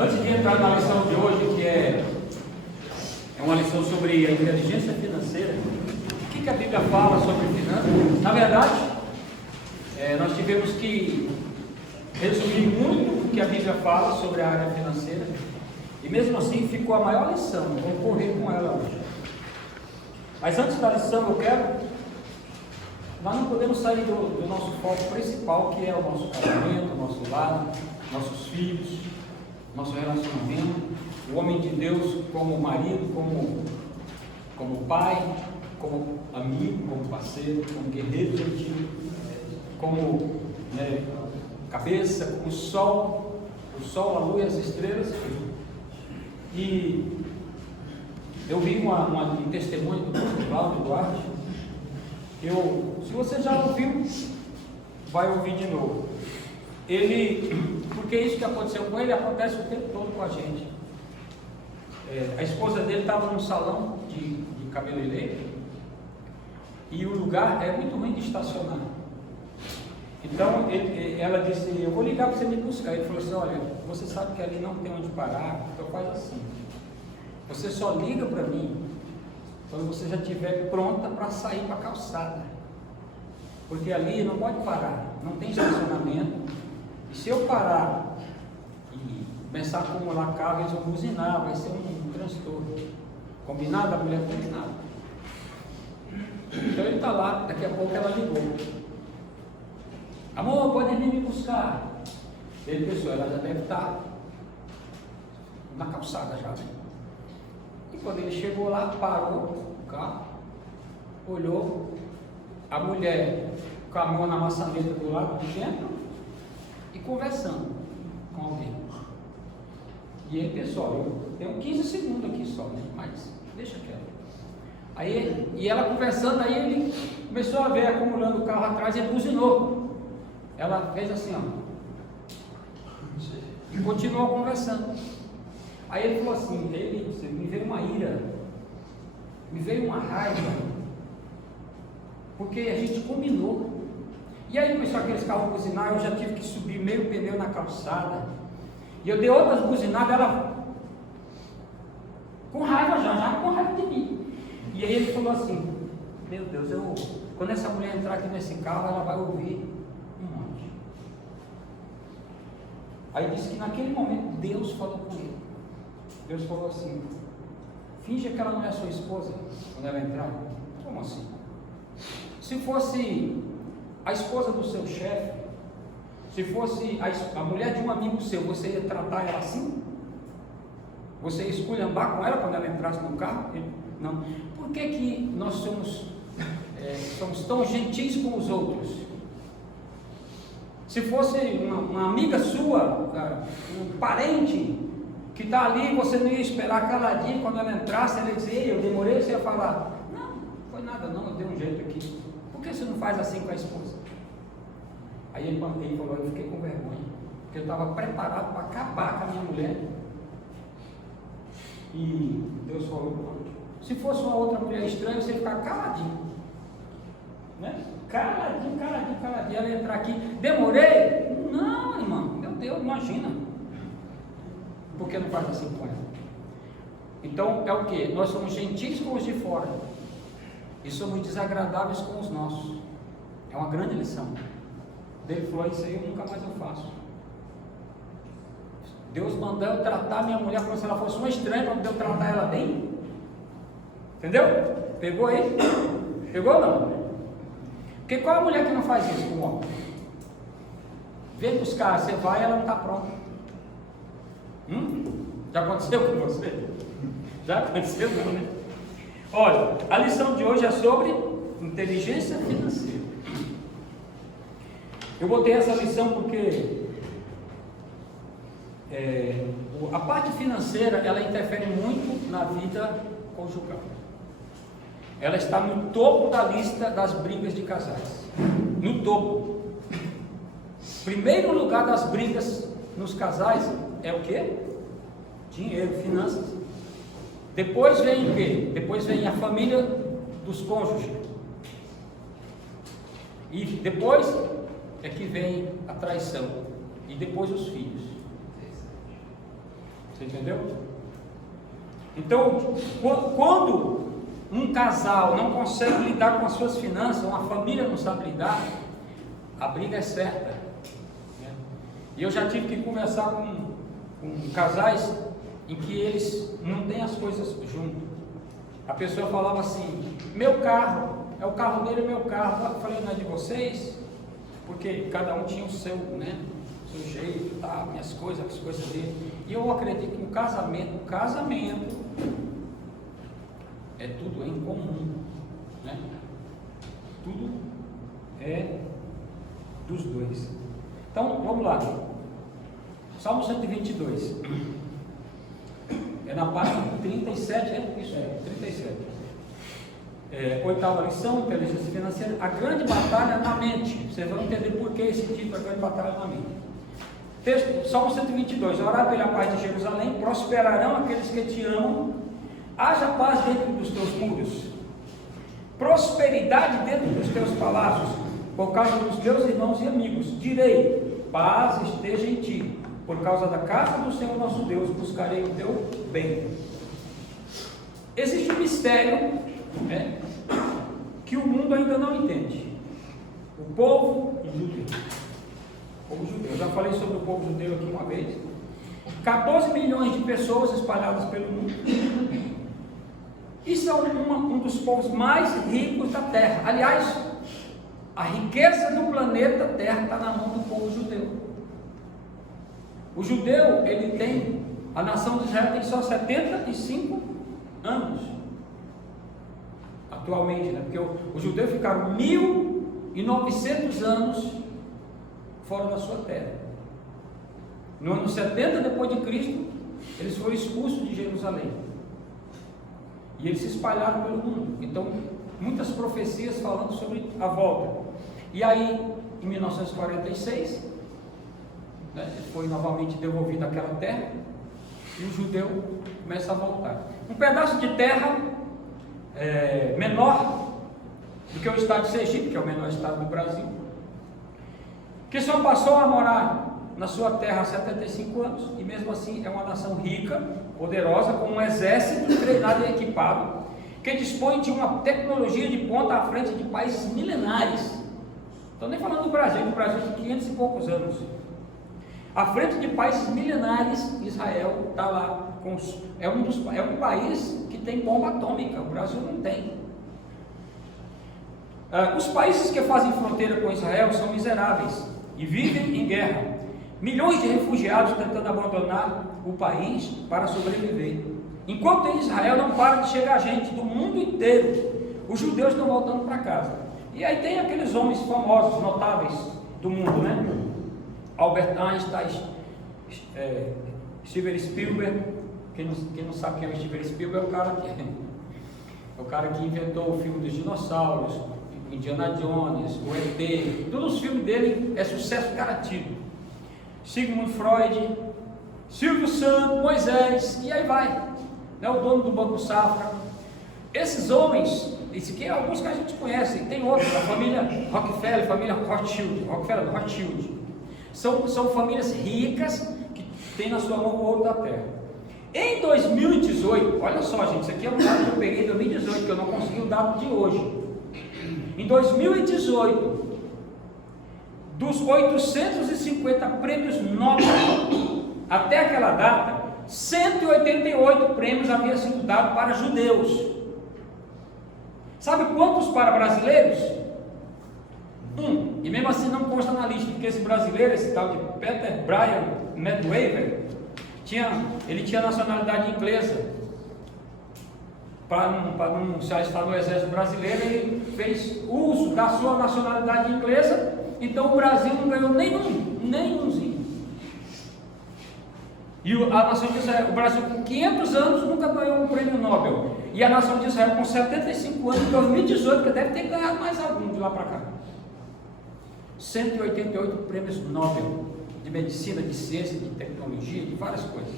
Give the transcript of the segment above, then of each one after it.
Antes de entrar na lição de hoje, que é uma lição sobre a inteligência financeira, o que a Bíblia fala sobre finanças? Na verdade, nós tivemos que resumir muito o que a Bíblia fala sobre a área financeira, e mesmo assim ficou a maior lição. Vamos correr com ela hoje. Mas antes da lição, nós não podemos sair do nosso foco principal, que é o nosso casamento, o nosso lar, nossos filhos, nosso relacionamento, o homem de Deus como marido, como pai, como amigo, como parceiro, como guerreiro gentil, como cabeça, como o sol, a lua e as estrelas. E eu vi um testemunho do pastor Cláudio Duarte. Se você já ouviu, vai ouvir de novo. Porque isso que aconteceu com ele acontece o tempo todo com a gente. A esposa dele estava num salão de cabeleireiro e o lugar é muito ruim de estacionar. Então ela disse: eu vou ligar para você me buscar. Ele falou assim: olha, você sabe que ali não tem onde parar, então faz assim, você só liga para mim quando você já estiver pronta para sair para a calçada, porque ali não pode parar, não tem estacionamento, e se eu parar e começar a acumular carro, eles vão buzinar, vai ser um transtorno. Combinado? A mulher combinada. Então ele está lá, daqui a pouco ela ligou: amor, pode vir me buscar. Ele pensou: ela já deve estar na calçada já. E quando ele chegou lá, parou o carro, olhou, a mulher com a mão na maçaneta do lado de dentro e conversando com alguém. E ele pensou: eu tenho 15 segundos aqui só, né? Mas deixa quieto. E ela conversando, aí ele começou a ver acumulando o carro atrás e ele buzinou. Ela fez assim, e continuou conversando. Aí ele falou assim: me veio uma ira, me veio uma raiva, porque a gente combinou. E aí começou aqueles carros buzinar, eu já tive que subir meio pneu na calçada, e eu dei outras buzinadas, ela com raiva já com raiva de mim. E aí ele falou assim: meu Deus, quando essa mulher entrar aqui nesse carro, ela vai ouvir um monte. Aí disse que naquele momento Deus falou com ele. Deus falou assim: finja que ela não é sua esposa quando ela entrar. Como assim? Se fosse a esposa do seu chefe, se fosse a mulher de um amigo seu, você ia tratar ela assim? Você ia esculhambar com ela quando ela entrasse no carro? Não. Por que nós somos tão gentis com os outros? Se fosse uma amiga sua, um parente que está ali, você não ia esperar caladinho quando ela entrasse, ela ia dizer: ei, eu demorei, você ia falar: não foi nada não, eu dei um jeito aqui. Por que você não faz assim com a esposa? Aí ele falou: eu fiquei com vergonha, porque eu estava preparado para acabar com a minha mulher. E Deus falou: se fosse uma outra mulher estranha, você ia ficar caladinho, né? Caladinho, ela ia entrar aqui: demorei? Não, irmão, meu Deus, imagina. Por que não faz assim com ela? Então é o que? Nós somos gentis com os de fora e somos desagradáveis com os nossos. É uma grande lição. Ele falou: isso aí eu nunca mais eu faço. Deus mandou eu tratar minha mulher como se ela fosse uma estranha, para eu tratar ela bem. Entendeu? Pegou aí? Pegou ou não? Porque qual é a mulher que não faz isso com o homem? Vem buscar, você vai, ela não está pronta. Já aconteceu com você? Já aconteceu, não, né? Olha, a lição de hoje é sobre inteligência financeira. Eu botei essa lição porque a parte financeira, ela interfere muito na vida conjugal. Ela está no topo da lista das brigas de casais. No topo. Primeiro lugar das brigas nos casais é o quê? Dinheiro, finanças. Depois vem o quê? Depois vem a família dos cônjuges. E depois é que vem a traição. E depois os filhos. Você entendeu? Então, quando um casal não consegue lidar com as suas finanças, uma família não sabe lidar, a briga é certa. Né? E eu já tive que conversar com casais em que eles não têm as coisas junto. A pessoa falava assim: meu carro, é o carro dele, meu carro. Eu falei: não é de vocês? Porque cada um tinha o seu, né? O seu jeito, tá? Minhas coisas, as coisas dele. E eu acredito que o casamento é tudo em comum, né? Tudo é dos dois. Então, vamos lá. Salmo 122. É na página 37, isso é, 37. Oitava lição, inteligência financeira. A grande batalha na mente. Vocês vão entender por que esse título, a grande batalha na mente. Texto, Salmo 122. Orar pela paz de Jerusalém, prosperarão aqueles que te amam. Haja paz dentro dos teus muros, prosperidade dentro dos teus palácios, por causa dos teus irmãos e amigos. Direi: paz esteja em ti. Por causa da casa do Senhor nosso Deus, buscarei o teu bem. Existe um mistério, né, que o mundo ainda não entende. O povo judeu. O povo judeu. Eu já falei sobre o povo judeu aqui uma vez. 14 milhões de pessoas espalhadas pelo mundo. E são um dos povos mais ricos da Terra. Aliás, a riqueza do planeta Terra está na mão do povo judeu. O judeu, a nação de Israel tem só 75 anos, atualmente, né? Porque os judeus ficaram 1.900 anos fora da sua terra. No ano 70 depois de Cristo, eles foram expulsos de Jerusalém. E eles se espalharam pelo mundo. Então, muitas profecias falando sobre a volta. E aí, em 1946, né, foi novamente devolvido àquela terra, e o judeu começa a voltar. Um pedaço de terra menor do que o estado de Sergipe, que é o menor estado do Brasil, que só passou a morar na sua terra há 75 anos, e mesmo assim é uma nação rica, poderosa, com um exército treinado e equipado, que dispõe de uma tecnologia de ponta à frente de países milenares. Estou nem falando do Brasil tem 500 e poucos anos. À frente de países milenares, Israel está lá. É um país que tem bomba atômica, o Brasil não tem. Os países que fazem fronteira com Israel são miseráveis e vivem em guerra. Milhões de refugiados tentando abandonar o país para sobreviver. Enquanto em Israel não para de chegar gente do mundo inteiro, os judeus estão voltando para casa. E aí tem aqueles homens famosos, notáveis do mundo, né? Albert Einstein, Steven Spielberg. Quem não sabe quem é o Steven Spielberg é o cara que inventou o filme dos dinossauros, Indiana Jones, o ET. Todos os filmes dele é sucesso garantido. Sigmund Freud, Silvio Santos, Moisés, e aí vai, né? O dono do Banco Safra. Esses homens, esse aqui é alguns que a gente conhece, tem outros, a família Rockefeller, família Rothschild. São famílias ricas que têm na sua mão o ouro da terra. Em 2018, olha só, gente, isso aqui é um dado que eu peguei em 2018, que eu não consegui o dado de hoje. Em 2018, dos 850 prêmios Nobel, até aquela data, 188 prêmios haviam sido dados para judeus. Sabe quantos para brasileiros? E mesmo assim não consta na lista, porque esse brasileiro, esse tal de Peter Brian Medwaver, ele tinha nacionalidade inglesa. Para não se alistar no exército brasileiro, ele fez uso da sua nacionalidade inglesa. Então o Brasil não ganhou nenhumzinho. E a nação de Israel, o Brasil com 500 anos nunca ganhou um prêmio Nobel. E a nação de Israel com 75 anos, em 2018, que deve ter ganhado mais algum de lá para cá. 188 prêmios Nobel de medicina, de ciência, de tecnologia, de várias coisas.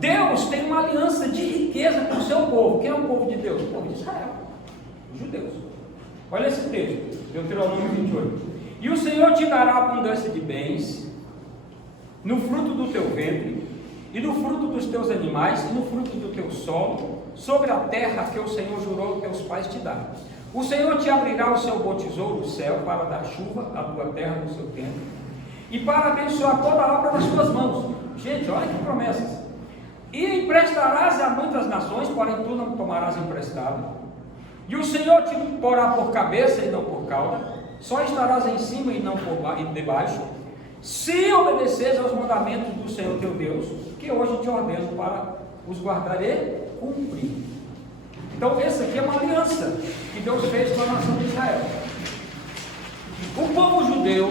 Deus tem uma aliança de riqueza com o seu povo. Quem é o povo de Deus? O povo de Israel, os judeus. Olha esse texto, Deuteronômio 28. E o Senhor te dará abundância de bens, no fruto do teu ventre, e no fruto dos teus animais, e no fruto do teu solo, sobre a terra que o Senhor jurou aos teus pais te dar. O Senhor te abrirá o seu bom tesouro, o céu, para dar chuva à tua terra no seu tempo, e para abençoar toda a obra das suas mãos. Gente, olha que promessas. E emprestarás a muitas nações, porém tu não tomarás emprestado. E o Senhor te porá por cabeça e não por cauda, só estarás em cima e não por debaixo, se obedeceres aos mandamentos do Senhor teu Deus, que hoje te ordeno para os guardar e cumprir. Então, essa aqui é uma aliança que Deus fez com a nação de Israel. O povo judeu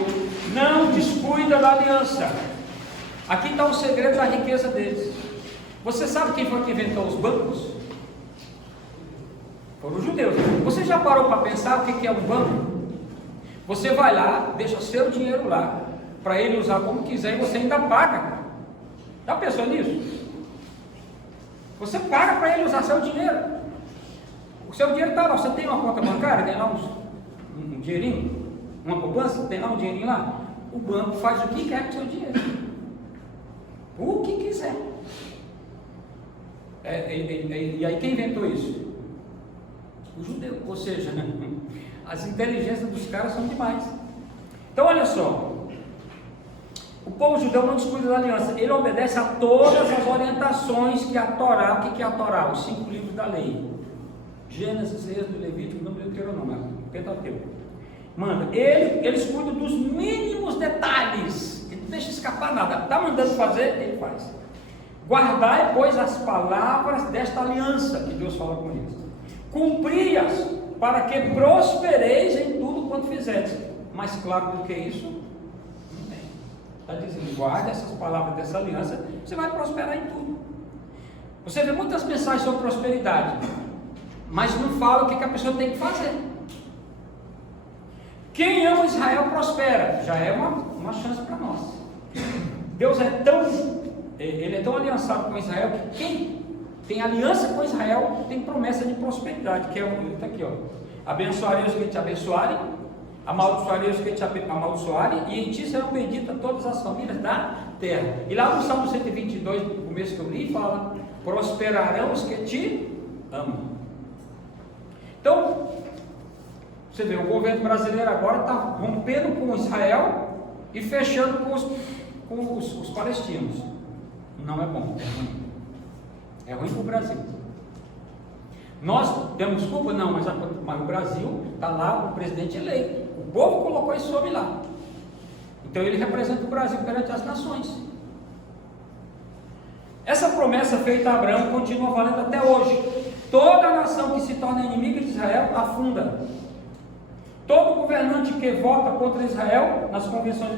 não descuida da aliança. Aqui está o segredo da riqueza deles. Você sabe quem foi que inventou os bancos? Foram os judeus. Você já parou para pensar o que é um banco? Você vai lá, deixa seu dinheiro lá, para ele usar como quiser, e você ainda paga. Já pensou nisso? Você paga para ele usar seu dinheiro. O seu dinheiro está lá. Você tem uma conta bancária, tem lá um dinheirinho, uma poupança, tem lá um dinheirinho lá. O banco faz o que quer com o seu dinheiro, o que quiser. E aí quem inventou isso? O judeu. Ou seja, as inteligências dos caras são demais. Então olha só, o povo judeu não descuida da aliança, ele obedece a todas as orientações que a Torá, o que é a Torá? Os 5 livros da lei: Gênesis, Êxodo, Levítico, Número, Deuteronômio, Pentateuco. Manda, eles cuidam dos mínimos detalhes, ele não deixa escapar nada, está mandando fazer, ele faz. Guardai, pois, as palavras desta aliança que Deus fala com eles, cumpri-as, para que prospereis em tudo quanto fizeres. Mais claro do que isso não tem. Está dizendo, guarde essas palavras dessa aliança, você vai prosperar em tudo. Você vê muitas mensagens sobre prosperidade, mas não fala o que a pessoa tem que fazer. Quem ama Israel prospera, já é uma chance para nós. Deus ele é tão aliançado com Israel, que quem tem aliança com Israel tem promessa de prosperidade, que está aqui, ó: abençoarei os que te abençoarem, amaldiçoarei os que te amaldiçoarem, e em ti serão benditas todas as famílias da terra. E lá no Salmo 122, no começo que eu li, fala: prosperarão os que te amam. Então, você vê, o governo brasileiro agora está rompendo com Israel e fechando com os palestinos. Não é bom, é ruim. É ruim para o Brasil. Nós temos culpa? Não, mas o Brasil está lá, o presidente eleito. O povo colocou esse homem lá. Então ele representa o Brasil perante as nações. Essa promessa feita a Abraão continua valendo até hoje. Toda nação que se torna inimiga de Israel afunda. Todo governante que vota contra Israel nas convenções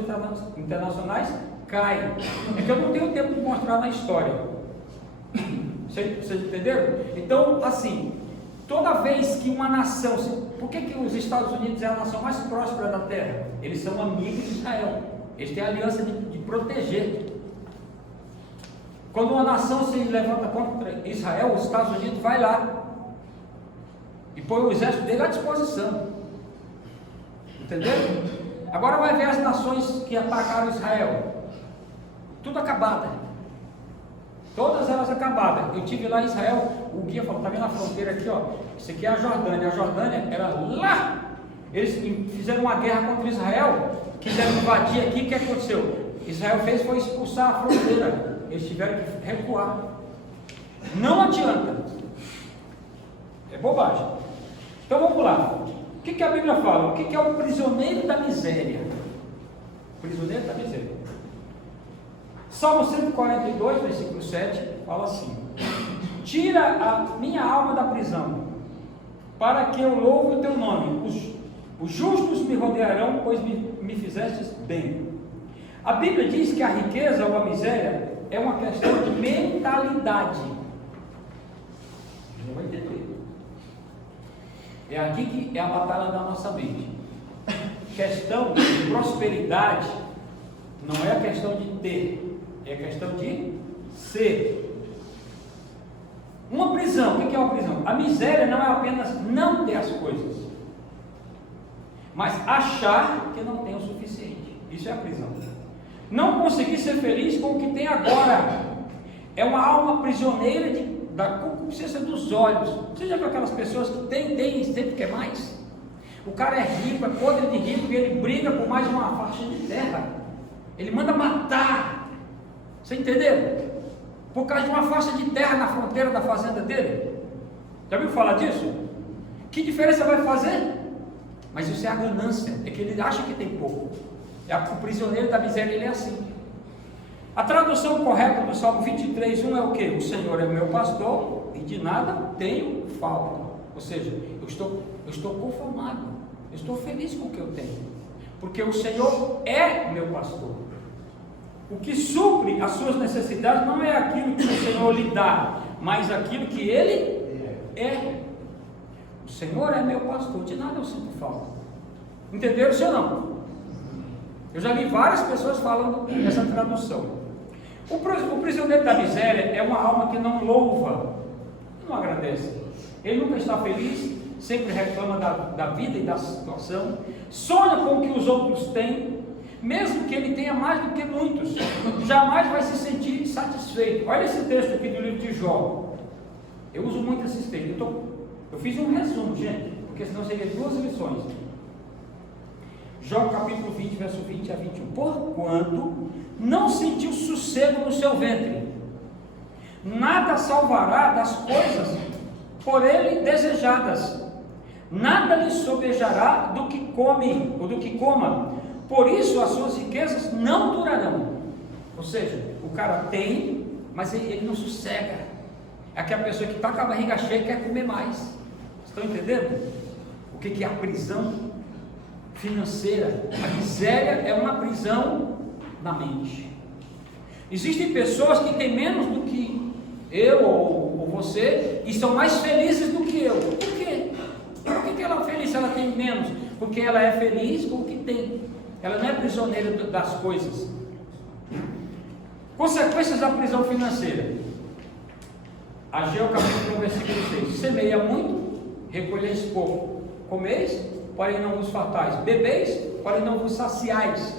internacionais cai. É que eu não tenho tempo de mostrar na história. Vocês entenderam? Então, assim, toda vez que uma nação... Por que os Estados Unidos é a nação mais próspera da Terra? Eles são amigos de Israel. Eles têm a aliança de proteger. Quando uma nação se levanta contra Israel, os Estados Unidos vai lá e põe o exército dele à disposição. Entenderam? Agora vai ver as nações que atacaram Israel. Tudo acabada. Todas elas acabadas. Eu estive lá em Israel, o guia falou, está vendo a fronteira aqui, ó? Isso aqui é a Jordânia. A Jordânia era lá. Eles fizeram uma guerra contra Israel, quiseram invadir aqui. O que aconteceu? Israel foi expulsar a fronteira. Eles tiveram que recuar. Não adianta. É bobagem. Então vamos lá. O que a Bíblia fala? O que é o prisioneiro da miséria? Prisioneiro da miséria. Salmo 142, versículo 7, fala assim: tira a minha alma da prisão, para que eu louve o teu nome. Os justos me rodearão, pois me fizestes bem. A Bíblia diz que a riqueza ou a miséria é uma questão de mentalidade. Não vai entender. É aqui que é a batalha da nossa mente. Questão de prosperidade não é a questão de ter, é a questão de ser. Uma prisão, o que é uma prisão? A miséria não é apenas não ter as coisas, mas achar que não tem o suficiente. Isso é a prisão. não conseguir ser feliz com o que tem agora. É uma alma prisioneira da concupiscência dos olhos. Você já viu aquelas pessoas que tem e sempre quer mais? O cara é rico, é podre de rico, e ele briga por mais uma faixa de terra. Ele manda matar. Você entendeu? Por causa de uma faixa de terra na fronteira da fazenda dele. Já viu falar disso? Que diferença vai fazer? Mas isso é a ganância, é que ele acha que tem pouco. O prisioneiro da miséria, ele é assim. A tradução correta do Salmo 23:1 é o que? O Senhor é o meu pastor e de nada tenho falta. Ou seja, eu estou conformado, eu estou feliz com o que eu tenho, porque o Senhor é meu pastor. O que supre as suas necessidades não é aquilo que o Senhor lhe dá, mas aquilo que Ele é. O Senhor é meu pastor, de nada eu sinto falta. Entenderam isso ou não? Eu já vi várias pessoas falando essa tradução. O prisioneiro da miséria é uma alma que não louva, não agradece. Ele nunca está feliz, sempre reclama da vida e da situação, sonha com o que os outros têm, mesmo que ele tenha mais do que muitos, jamais vai se sentir satisfeito. Olha esse texto aqui do livro de Jó. Eu uso muito esses textos. Eu fiz um resumo, gente, porque senão seria 2 lições. Jó capítulo 20, verso 20 a 21. Porquanto não sentiu sossego no seu ventre, nada salvará das coisas por ele desejadas, nada lhe sobejará do que come ou do que coma, por isso as suas riquezas não durarão. Ou seja, o cara tem, mas ele não sossega. É aquela pessoa que está com a barriga cheia e quer comer mais. Estão entendendo? O que é a prisão financeira? A miséria é uma prisão na mente. Existem pessoas que têm menos do que eu ou você e são mais felizes do que eu. Por quê? Por que ela é feliz se ela tem menos? Porque ela é feliz com o que tem. Ela não é prisioneira das coisas. Consequências da prisão financeira. Ageu capítulo 1, versículo 6. Semeia muito, recolheis pouco. Comeis, porém não vos fartais. Bebeis, porém não vos saciais.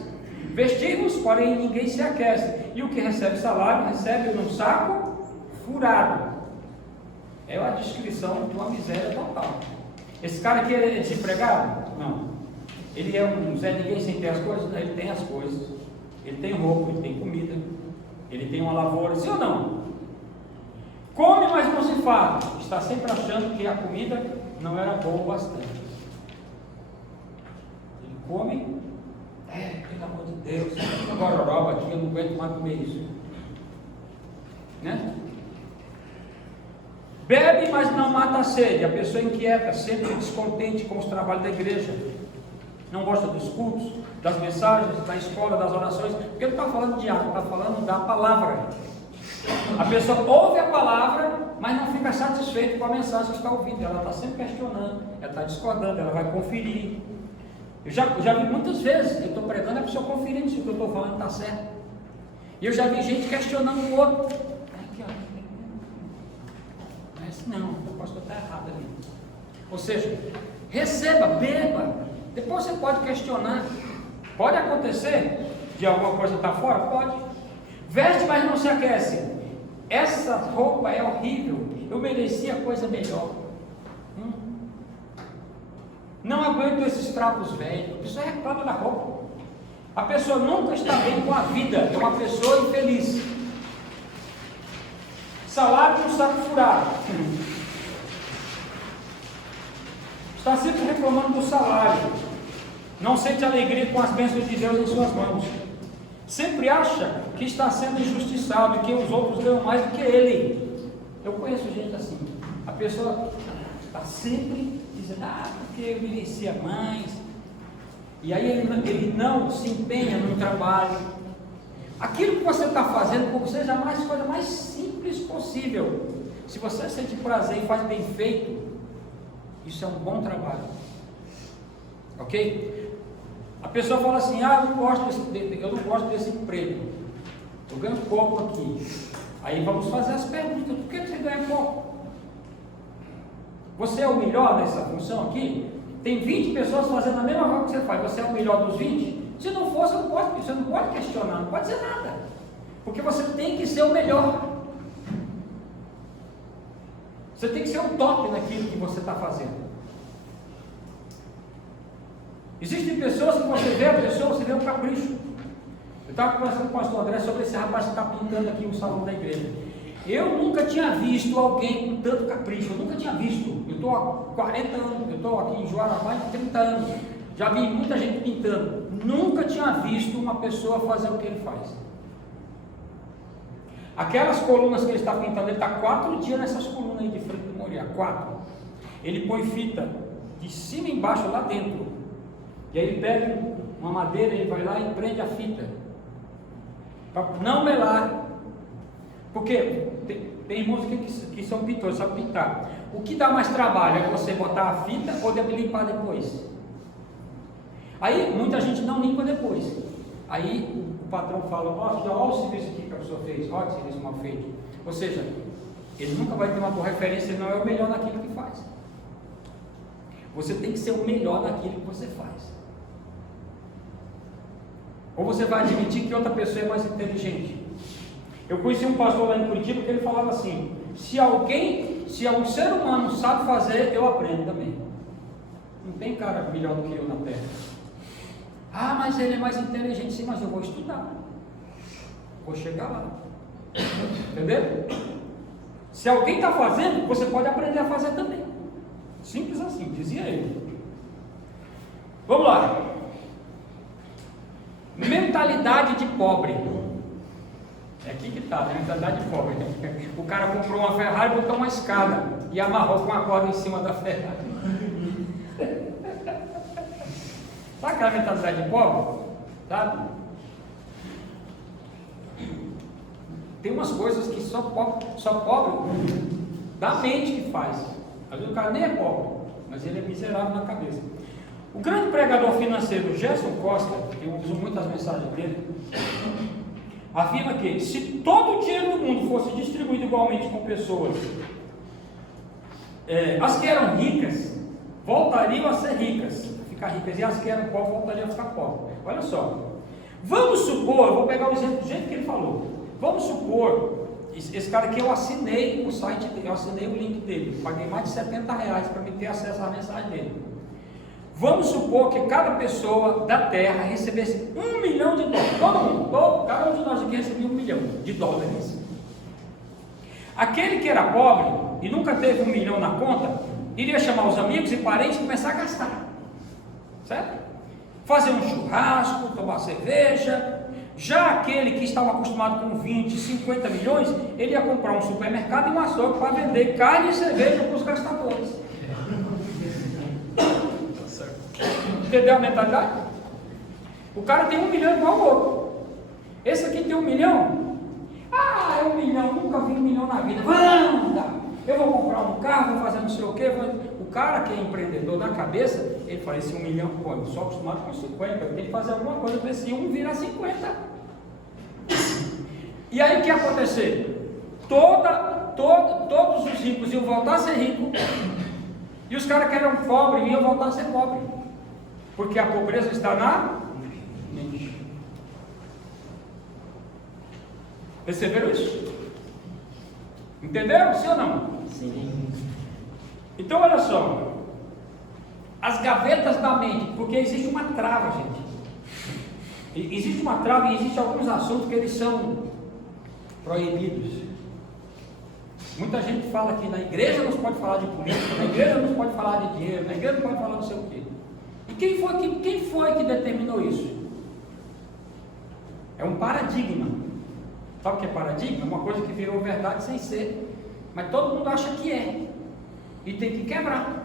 Vestimos, porém ninguém se aquece. E o que recebe salário, recebe num saco furado. É a descrição de uma miséria total. Esse cara aqui é desempregado? Não. Ele é um Zé Ninguém sem ter as coisas? Não, ele tem as coisas. Ele tem roupa, ele tem comida, ele tem uma lavoura, sim ou não? Come, mas não se farta. Está sempre achando que a comida não era boa o bastante. Ele come, pelo amor de Deus, agora gororoba aqui, eu não aguento mais comer isso. Né? Bebe, mas não mata a sede. A pessoa inquieta, sempre descontente com os trabalhos da igreja. Não gosta dos cultos, das mensagens, da escola, das orações, porque não está falando de água, está falando da palavra. A pessoa ouve a palavra, mas não fica satisfeita com a mensagem que está ouvindo. Ela está sempre questionando, ela está discordando, ela vai conferir. Eu já vi muitas vezes, eu estou pregando, a pessoa conferindo se o que eu estou falando está certo. E eu já vi gente questionando o outro. Aqui, ó. Mas não, o pastor está errado ali. Ou seja, receba, beba. Depois você pode questionar. Pode acontecer de alguma coisa estar fora? Pode. Veste, mas não se aquece. Essa roupa é horrível. Eu merecia coisa melhor. Não aguento esses trapos velhos. A pessoa reclama da roupa. A pessoa nunca está bem com a vida. É uma pessoa infeliz. Salário no saco furado. Está sempre reclamando do salário. Não sente alegria com as bênçãos de Deus em suas mãos. Sempre acha que está sendo injustiçado e que os outros ganham mais do que ele. Eu conheço gente assim. A pessoa está sempre dizendo, porque eu merecia mais. E aí ele não se empenha no trabalho. Aquilo que você está fazendo, que seja a coisa mais simples possível. Se você sente prazer e faz bem feito, isso é um bom trabalho. Ok? A pessoa fala assim, eu não gosto desse emprego. Eu ganho pouco aqui. Aí vamos fazer as perguntas. Por que você ganha pouco? Você é o melhor nessa função aqui? Tem 20 pessoas fazendo a mesma coisa que você faz. Você é o melhor dos 20? Se não for, você não pode questionar, não pode dizer nada. Porque você tem que ser o melhor. Você tem que ser o top naquilo que você está fazendo. Existem pessoas que você vê a pessoa, você vê um capricho. Eu estava conversando com o pastor André sobre esse rapaz que está pintando aqui o salão da igreja. Eu nunca tinha visto alguém com tanto capricho, eu nunca tinha visto. Eu estou há 40 anos, eu estou aqui em Juara há mais de 30 anos. Já vi muita gente pintando. Nunca tinha visto uma pessoa fazer o que ele faz. Aquelas colunas que ele está pintando, ele está 4 dias nessas colunas aí de frente do Moriá, 4. Ele põe fita de cima e embaixo lá dentro. E aí ele pega uma madeira, ele vai lá e prende a fita. Para não melar. Porque tem irmãos que são pintores, sabem pintar. O que dá mais trabalho é você botar a fita ou de limpar depois. Aí muita gente não limpa depois. Aí o patrão fala, olha o serviço aqui que a pessoa fez, olha o serviço mal feito. Ou seja, ele nunca vai ter uma boa referência, ele não é o melhor naquilo que faz. Você tem que ser o melhor naquilo que você faz. Ou você vai admitir que outra pessoa é mais inteligente. Eu conheci um pastor lá em Curitiba que ele falava assim, se um ser humano sabe fazer, eu aprendo também. Não tem cara melhor do que eu na terra. Ah, mas ele é mais inteligente. Sim, mas eu vou estudar. Vou chegar lá. Entendeu? Se alguém está fazendo, você pode aprender a fazer também. Simples assim, dizia ele. Vamos lá. Mentalidade de pobre. É aqui que está, mentalidade de pobre. O cara comprou uma Ferrari e botou uma escada e amarrou com uma corda em cima da Ferrari. Sabe aquela mentalidade de pobre? Sabe? Tem umas coisas que só pobre da mente que faz. Às vezes o cara nem é pobre, mas ele é miserável na cabeça. O grande pregador financeiro Gerson Costa, eu uso muitas mensagens dele, afirma que se todo o dinheiro do mundo fosse distribuído igualmente com pessoas, as que eram ricas voltariam a ser ricas, ficar ricas, e as que eram pobres voltariam a ficar pobres. Olha só, vamos supor, eu vou pegar o exemplo do jeito que ele falou. Vamos supor, esse cara aqui eu assinei o site dele, eu assinei o link dele, paguei mais de R$70 para me ter acesso à mensagem dele. Vamos supor que cada pessoa da terra recebesse $1 milhão. Todo mundo, cada um de nós aqui recebia $1 milhão. Aquele que era pobre e nunca teve $1 milhão na conta, iria chamar os amigos e parentes e começar a gastar. Certo? Fazer um churrasco, tomar cerveja. Já aquele que estava acostumado com 20, 50 milhões, ele ia comprar um supermercado e um açougue para vender carne e cerveja para os gastadores. Entendeu a mentalidade? O cara tem 1 milhão igual o outro. Esse aqui tem 1 milhão. Ah, é 1 milhão, nunca vi 1 milhão na vida. Vamos, eu vou comprar um carro, vou fazer não sei o quê. O cara que é empreendedor na cabeça, ele fala, esse 1 milhão, pô, eu sou acostumado com 50, eu tenho que fazer alguma coisa para esse 1 virar 50. E aí o que ia acontecer? Todos os ricos iam voltar a ser ricos, e os caras que eram pobres iam voltar a ser pobres, porque a pobreza está na mente. Perceberam isso? Entenderam? Sim ou não? Sim. Então olha só, as gavetas da mente, porque existe uma trava, gente. Existe uma trava e existem alguns assuntos que eles são proibidos. Muita gente fala que na igreja não se pode falar de política, na igreja não se pode falar de dinheiro, na igreja não pode falar não sei o quê. E quem foi que determinou isso? É um paradigma. Sabe o que é paradigma? É uma coisa que virou verdade sem ser, mas todo mundo acha que é, e tem que quebrar.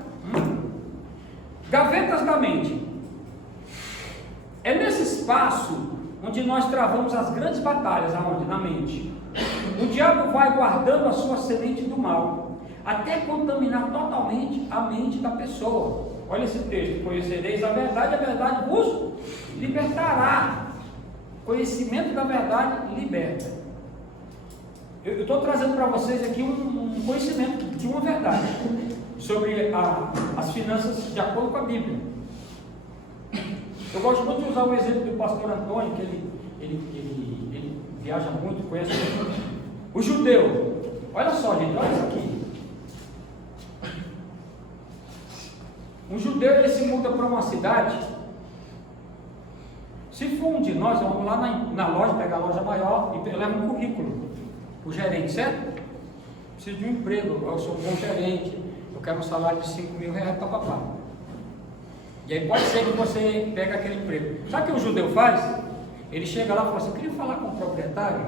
Gavetas da mente. É nesse espaço onde nós travamos as grandes batalhas, aonde? Na mente. O diabo vai guardando a sua semente do mal, até contaminar totalmente a mente da pessoa. Olha esse texto: conhecereis a verdade vos libertará. Conhecimento da verdade liberta. Eu estou trazendo para vocês aqui um conhecimento de uma verdade sobre as finanças de acordo com a Bíblia. Eu gosto muito de usar o exemplo do pastor Antônio, que ele viaja muito, conhece muito. O judeu, olha só, gente, olha isso aqui. Um judeu, ele se muda para uma cidade. Se for um de nós, vamos lá na loja, pegar a loja maior e leva um currículo. O gerente, certo? Preciso de um emprego, eu sou um bom gerente, eu quero um salário de 5 mil reais para papá. E aí pode ser que você pega aquele emprego. Sabe o que o judeu faz? Ele chega lá e fala assim: eu queria falar com o proprietário.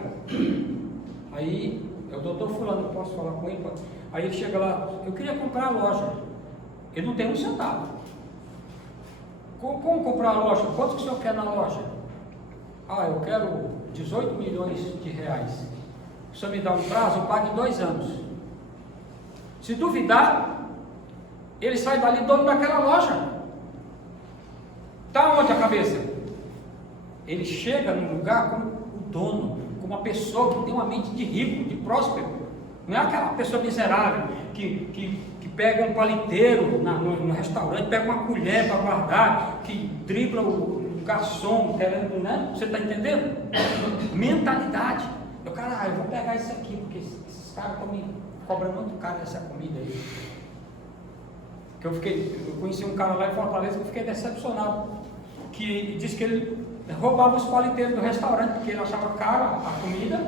Aí, é o doutor fulano, eu posso falar com ele? Aí ele chega lá: eu queria comprar a loja. Ele não tem um centavo. Como comprar a loja? Quanto que o senhor quer na loja? Ah, eu quero 18 milhões de reais. O senhor me dá um prazo, eu pago em 2 anos. Se duvidar, ele sai dali dono daquela loja. Está onde a cabeça? Ele chega num lugar como o dono, como uma pessoa que tem uma mente de rico, de próspero. Não é aquela pessoa miserável que pega um paliteiro no restaurante, pega uma colher para guardar, que dribla o garçom, né? Você está entendendo? Mentalidade. Eu, caralho, eu vou pegar isso aqui, porque esses caras estão me cobrando muito caro essa comida aí. Que eu conheci um cara lá em Fortaleza que eu fiquei decepcionado, que disse que ele roubava os paliteiros do restaurante, porque ele achava caro a comida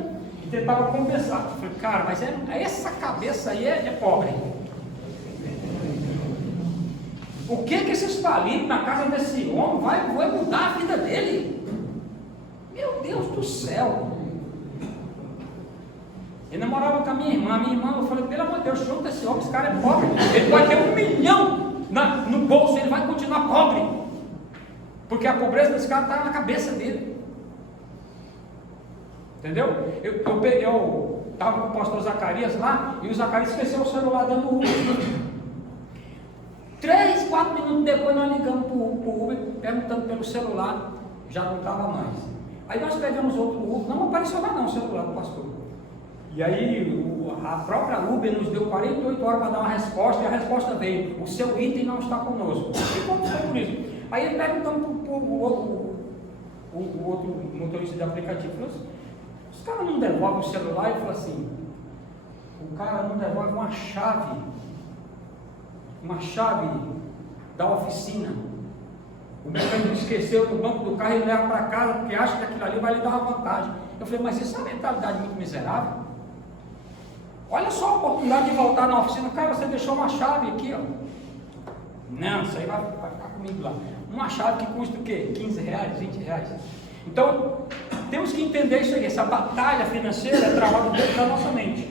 e tentava compensar. Eu falei, cara, mas essa cabeça aí é pobre. O que esses palitos na casa desse homem vai mudar a vida dele? Meu Deus do céu! Ele namorava com a minha irmã, eu falei, pelo amor de Deus, junta esse homem, esse cara é pobre, ele pode ter 1 milhão no bolso, ele vai continuar pobre, porque a pobreza desse cara está na cabeça dele, entendeu? Eu estava com o pastor Zacarias lá, e o Zacarias esqueceu o celular dando Uber. 3, 4 minutos depois nós ligamos para o Uber, perguntando pelo celular, já não estava mais. Aí nós pegamos outro Uber, não apareceu lá não o celular do pastor. E aí a própria Uber nos deu 48 horas para dar uma resposta, e a resposta veio: o seu item não está conosco. E como foi por isso? Aí ele perguntando para o outro motorista de aplicativo, falou assim: os caras não devolvem o celular? Ele falou assim: o cara não devolve uma chave da oficina. O mecânico esqueceu no banco do carro e leva para casa porque acha que aquilo ali vai lhe dar uma vantagem. Eu falei, mas isso é uma mentalidade muito miserável. Olha só a oportunidade de voltar na oficina. Cara, você deixou uma chave aqui, ó. Não, isso aí vai ficar comigo lá. Uma chave que custa o quê? 15 reais, 20 reais. Então, temos que entender isso aí. Essa batalha financeira é travada dentro da nossa mente.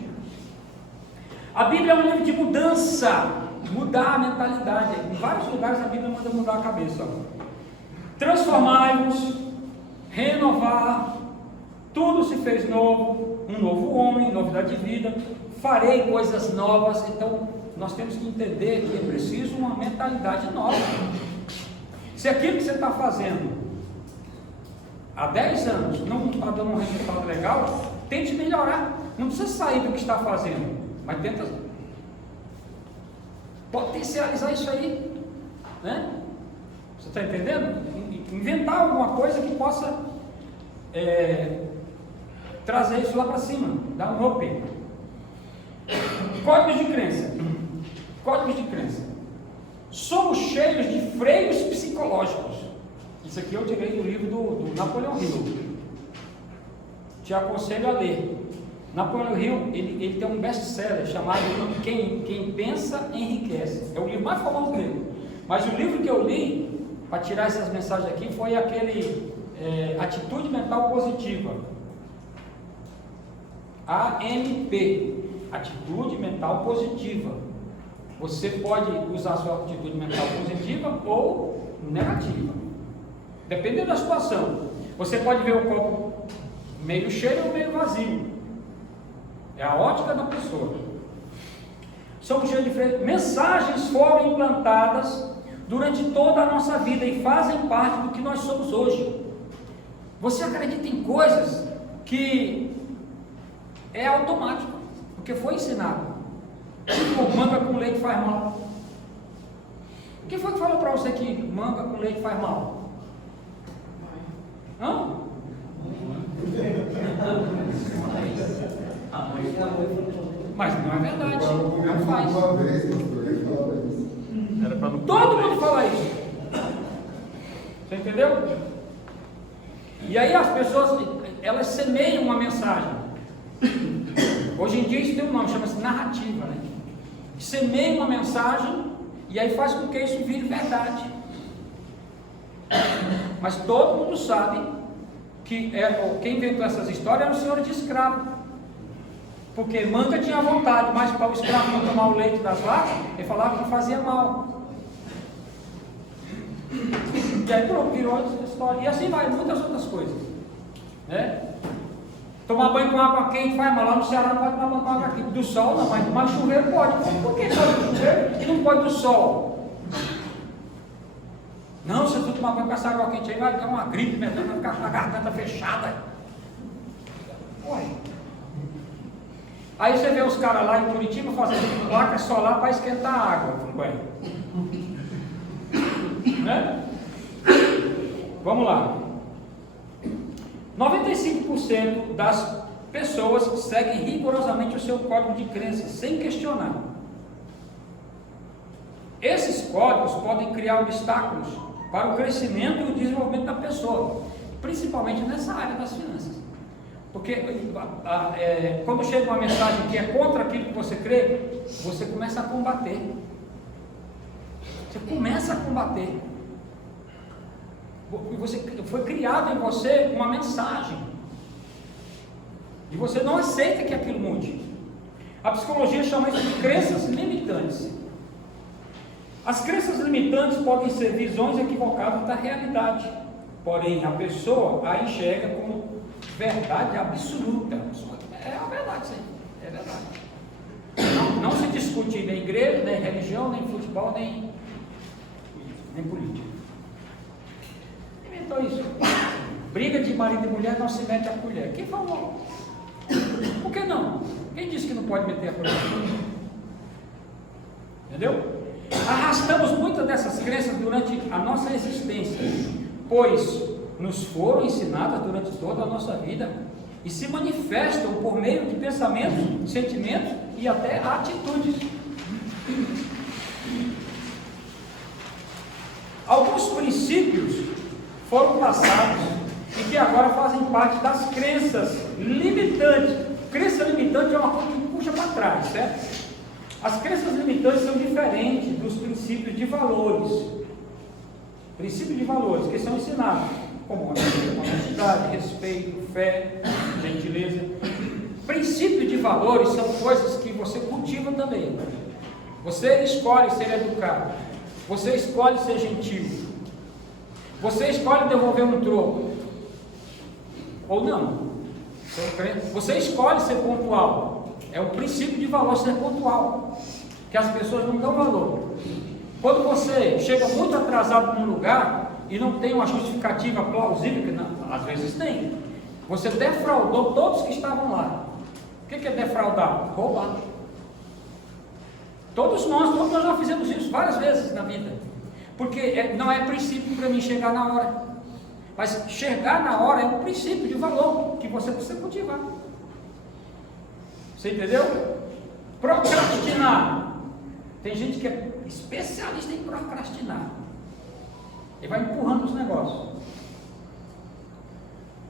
A Bíblia é um livro de mudança, mudar a mentalidade. Em vários lugares a Bíblia manda mudar a cabeça. Transformai-vos, renovar, tudo se fez novo, um novo homem, novidade de vida, farei coisas novas. Então nós temos que entender que é preciso uma mentalidade nova. Se aquilo que você está fazendo há 10 anos não está dando um resultado legal, tente melhorar. Não precisa sair do que está fazendo, mas tenta potencializar isso aí, né? Você está entendendo? Inventar alguma coisa que possa trazer isso lá para cima, dar um up. Códigos de crença. Códigos de crença. Somos cheios de freios psicológicos. Isso aqui eu tirei do livro do Napoleão Hill. Te aconselho a ler. Napoleão Hill, ele tem um best-seller chamado Quem Pensa Enriquece. É o livro mais famoso dele. Mas o livro que eu li para tirar essas mensagens aqui foi aquele Atitude Mental Positiva, AMP, Atitude Mental Positiva. Você pode usar a sua atitude mental positiva ou negativa, dependendo da situação. Você pode ver o copo meio cheio ou meio vazio, é a ótica da pessoa. Somos cheios de freios. Mensagens foram implantadas durante toda a nossa vida e fazem parte do que nós somos hoje. Você acredita em coisas que é automático, porque foi ensinado. Tipo, manga com leite faz mal. Quem foi que falou para você que manga com leite faz mal? Não? Mas não é verdade. Não faz. Todo mundo fala isso. Você entendeu? E aí as pessoas, elas semeiam uma mensagem. Hoje em dia isso tem um nome, chama-se narrativa, né? Semeia uma mensagem e aí faz com que isso vire verdade. Mas todo mundo sabe que quem inventou essas histórias era o senhor de escravo. Porque manga tinha vontade, mas para o escravo não tomar o leite das vacas, ele falava que fazia mal. E aí pronto, virou essa história. E assim vai, muitas outras coisas. Né? Tomar banho com água quente faz mal. Lá no Ceará não pode tomar banho com água quente. Do sol não, mas chuveiro pode. Por que pode do chuveiro e não pode do sol? Não, se você tomar banho com essa água quente aí, vai dar uma gripe, vai ficar com a garganta fechada. Ué. Aí você vê os caras lá em Curitiba fazendo placa solar para esquentar a água. Ué. Né? Vamos lá. 95% das pessoas seguem rigorosamente o seu código de crença, sem questionar. Esses códigos podem criar obstáculos para o crescimento e o desenvolvimento da pessoa, principalmente nessa área das finanças. Porque quando chega uma mensagem que é contra aquilo que você crê, você começa a combater. Você começa a combater. Foi criado em você uma mensagem. E você não aceita que aquilo mude. A psicologia chama isso de crenças limitantes. As crenças limitantes podem ser visões equivocadas da realidade. Porém, a pessoa a enxerga como verdade absoluta. É a verdade, sim. É verdade. Não se discute nem igreja, nem religião, nem futebol, nem política. Inventou isso. Briga de marido e mulher não se mete a colher. Quem falou? Por que não? Quem disse que não pode meter a colher? Entendeu? Arrastamos muitas dessas crenças durante a nossa existência, pois nos foram ensinadas durante toda a nossa vida e se manifestam por meio de pensamentos, sentimentos e até atitudes. Alguns princípios foram passados e que agora fazem parte das crenças limitantes. Crença limitante é uma coisa que puxa para trás, certo? As crenças limitantes são diferentes dos princípios de valores. Princípios de valores que são ensinados, como honestidade, respeito, fé, gentileza. Princípios de valores são coisas que você cultiva também. Você escolhe ser educado. Você escolhe ser gentil. Você escolhe devolver um troco. Ou não. Você escolhe ser pontual. É o princípio de valor ser pontual. Que as pessoas não dão valor. Quando você chega muito atrasado num lugar e não tem uma justificativa plausível, que não, às vezes tem. Você defraudou todos que estavam lá. O que é defraudar? Roubar. Todos nós já fizemos isso várias vezes na vida. Porque não é princípio para mim chegar na hora. Mas chegar na hora é um princípio de valor que você precisa cultivar. Você entendeu? Procrastinar. Tem gente que é especialista em procrastinar. Ele vai empurrando os negócios.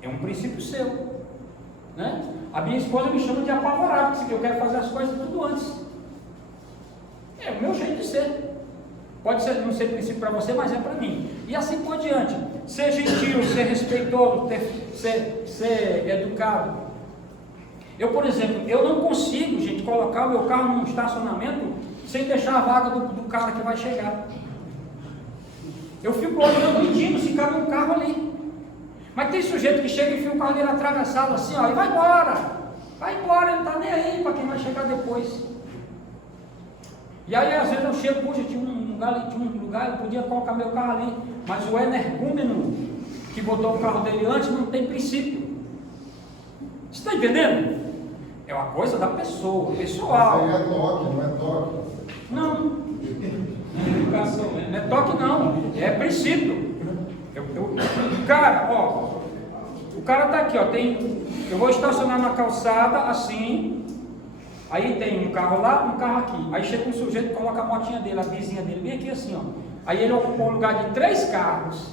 É um princípio seu. Né? A minha esposa me chama de apavorado, porque eu quero fazer as coisas tudo antes. É o meu jeito de ser. Pode ser, não ser princípio para você, mas é para mim. E assim por diante. Ser gentil, ser respeitoso, ser educado. Eu, por exemplo, eu não consigo, gente, colocar o meu carro num estacionamento sem deixar a vaga do cara que vai chegar. Eu fico olhando, medindo se cabe um carro ali. Mas tem sujeito que chega e fica o carro dele atravessado assim, ó, e vai embora. Vai embora, ele não está nem aí para quem vai chegar depois. E aí às vezes eu chego, puxa, tinha um lugar, eu podia colocar meu carro ali, mas o energúmeno que botou o carro dele antes não tem princípio. Você está entendendo? É uma coisa da pessoa, pessoal. Isso aí é toque, não é toque. Não. Não é toque não, é princípio. Cara, ó, cara está aqui, ó, eu vou estacionar na calçada assim, aí tem um carro lá, um carro aqui. Aí chega um sujeito, coloca a motinha dele, a vizinha dele, bem aqui assim, ó. Aí ele ocupou um lugar de 3 carros,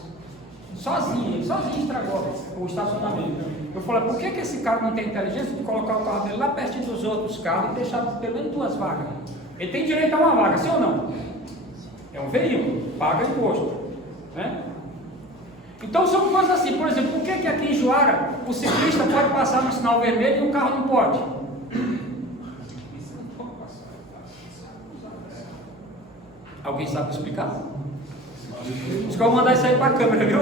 sozinho estragou o estacionamento. Eu falei, por que esse cara não tem inteligência de colocar o carro dele lá perto dos outros carros e deixar pelo menos 2 vagas? Ele tem direito a uma vaga, sim ou não? É um veículo, paga imposto, né? Então são coisas assim. Por exemplo, por que aqui em Juara o ciclista pode passar no sinal vermelho e o carro não pode? Alguém sabe explicar? Acho que eu vou mandar isso aí para a câmera, viu?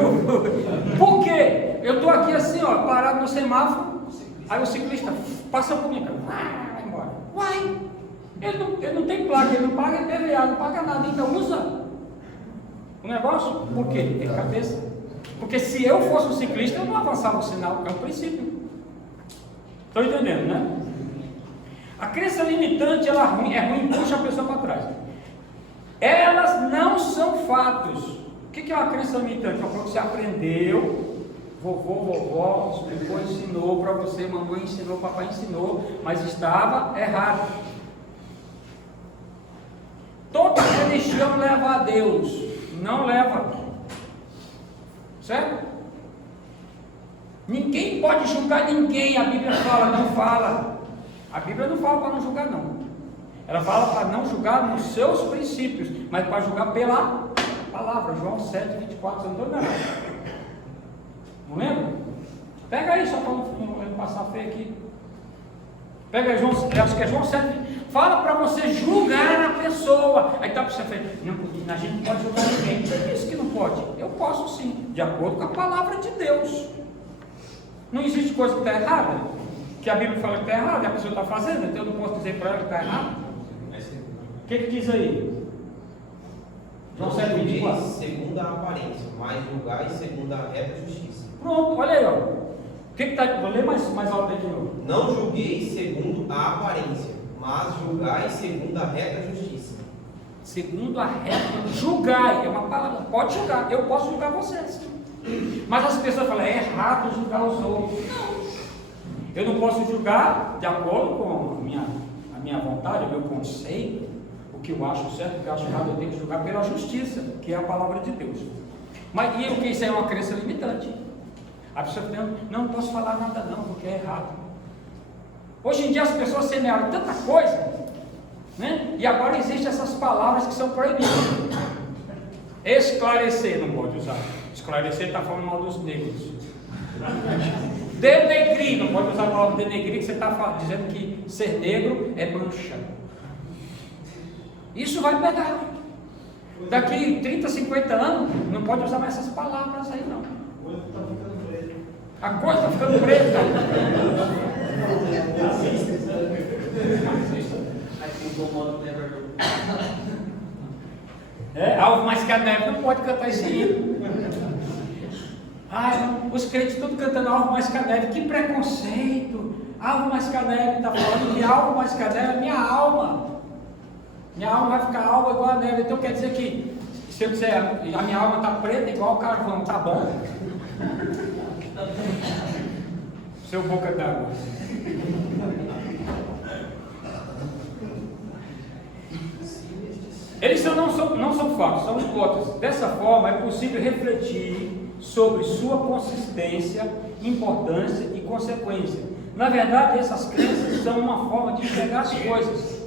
Por quê? Eu estou aqui assim, ó, parado no semáforo, aí o ciclista passa por mim, vai embora. Uai! Ele não tem placa, ele não paga PVA, não paga nada, então usa o negócio. Por quê? Ele tem cabeça. Porque se eu fosse um ciclista, eu não avançava o sinal, é um princípio. Estão entendendo, né? A crença limitante, ela é ruim, puxa a pessoa para trás. Elas não são fatos. O que é uma crença limitante? É uma coisa que você aprendeu, vovó explicou, ensinou para você, mamãe ensinou, papai ensinou, mas estava errado. Toda religião leva a Deus, não leva. Certo? Ninguém pode julgar ninguém, a Bíblia fala, não fala. A Bíblia não fala para não julgar, não. Ela fala para não julgar nos seus princípios, mas para julgar pela palavra. João 7, 24, você não estou enganado. Não lembra? Pega aí, só para não passar feio aqui. Pega aí, acho que é João 7. Fala para você julgar a pessoa. Aí está para você falar, não, a gente não pode julgar ninguém. Quem disse que não pode? Eu posso sim, de acordo com a palavra de Deus. Não existe coisa que está errada, que a Bíblia fala que está errada, e a pessoa está fazendo, então eu não posso dizer para ela que está errado. O que diz aí? João 7, 24. Segundo a aparência, mas julgai segundo a reta justiça. Pronto, olha aí, ó. O que está? Vou ler mais alto aqui, ó. Não julguei segundo a aparência, mas julgai segundo a reta justiça. Segundo a reta, julgai, é uma palavra, pode julgar, eu posso julgar vocês. Mas as pessoas falam, é errado julgar os outros. Não. Eu não posso julgar de acordo com a minha vontade, o meu conceito, o que eu acho certo, o que eu acho errado, eu tenho que julgar pela justiça, que é a palavra de Deus. Mas e o que isso é uma crença limitante? A pessoa fala, não posso falar nada não, porque é errado. Hoje em dia as pessoas semearam tanta coisa, né? E agora existem essas palavras que são proibidas. Esclarecer, não pode usar. Esclarecer está falando mal dos negros. Denegrir, não pode usar a palavra denegrir, que você está dizendo que ser negro é mancha. Isso vai pegar. Daqui 30, 50 anos, não pode usar mais essas palavras aí não. A coisa está ficando preta. Alvo mais que a neve não pode cantar isso aí. Ai, os crentes tudo cantando alvo mais que a neve. Que preconceito. Alvo mais que a neve, está falando que alvo mais que a neve é minha alma. Minha alma vai ficar alva igual a neve. Então quer dizer que se eu disser a minha alma está preta igual o carvão, tá bom? Seu boca d'água. Eles não são fatos, são hipóteses. Dessa forma é possível refletir sobre sua consistência, importância e consequência. Na verdade, essas crenças são uma forma de enxergar as coisas.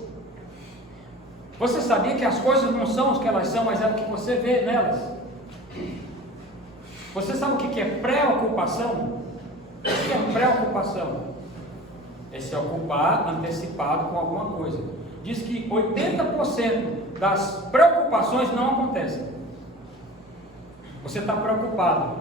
Você sabia que as coisas não são o que elas são, mas é o que você vê nelas? Você sabe o que é preocupação? O que é preocupação? É se ocupar antecipado com alguma coisa. Diz que 80% das preocupações não acontecem. Você está preocupado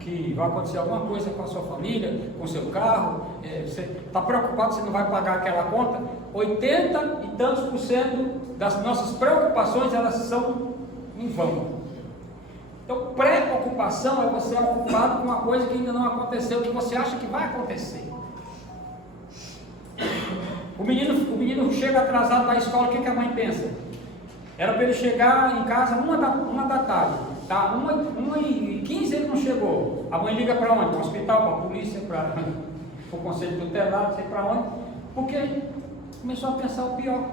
que vai acontecer alguma coisa com a sua família, com o seu carro, você está preocupado que você não vai pagar aquela conta. 80 e tantos % das nossas preocupações, elas são em vão. Então, preocupação é você ocupado com uma coisa que ainda não aconteceu, que você acha que vai acontecer. O menino chega atrasado da escola, o que a mãe pensa? Era para ele chegar em casa uma da tarde, tá? 1h15 ele não chegou. A mãe liga para onde? Para o hospital, para a polícia, para o conselho tutelar, não sei para onde, porque começou a pensar o pior.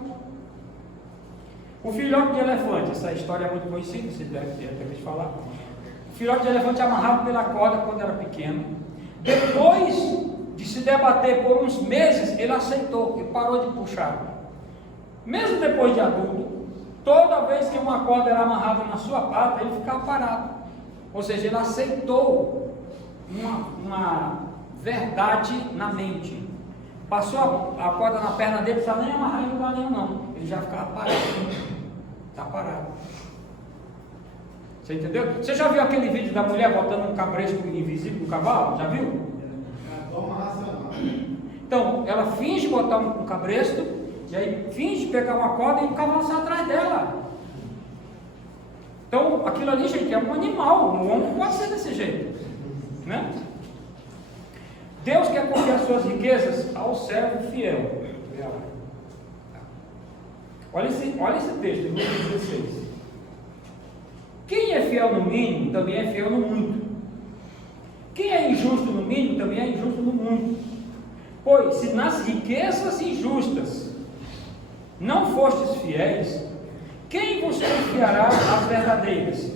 O filhote de elefante, essa história é muito conhecida, você deve ter até visto falar. O filhote de elefante amarrado pela corda quando era pequeno. Depois de se debater por uns meses, ele aceitou e parou de puxar. Mesmo depois de adulto, toda vez que uma corda era amarrada na sua pata, ele ficava parado. Ou seja, ele aceitou uma verdade na mente. Passou a corda na perna dele, não precisava nem amarrar em lugar nenhum, não. Ele já ficava parado. Está parado. Você entendeu? Você já viu aquele vídeo da mulher botando um cabresto invisível no cavalo? Já viu? Então, ela finge botar um cabresto, e aí finge pegar uma corda e o cavalo sai atrás dela. Então, aquilo ali, gente, é um animal. Um homem não pode ser desse jeito, né? Deus quer confiar suas riquezas ao servo fiel. Olha esse texto, em Lucas 16. Quem é fiel no mínimo, também é fiel no muito. Quem é injusto no mínimo, também é injusto no muito. Pois, se nas riquezas injustas não fostes fiéis, quem vos confiará as verdadeiras?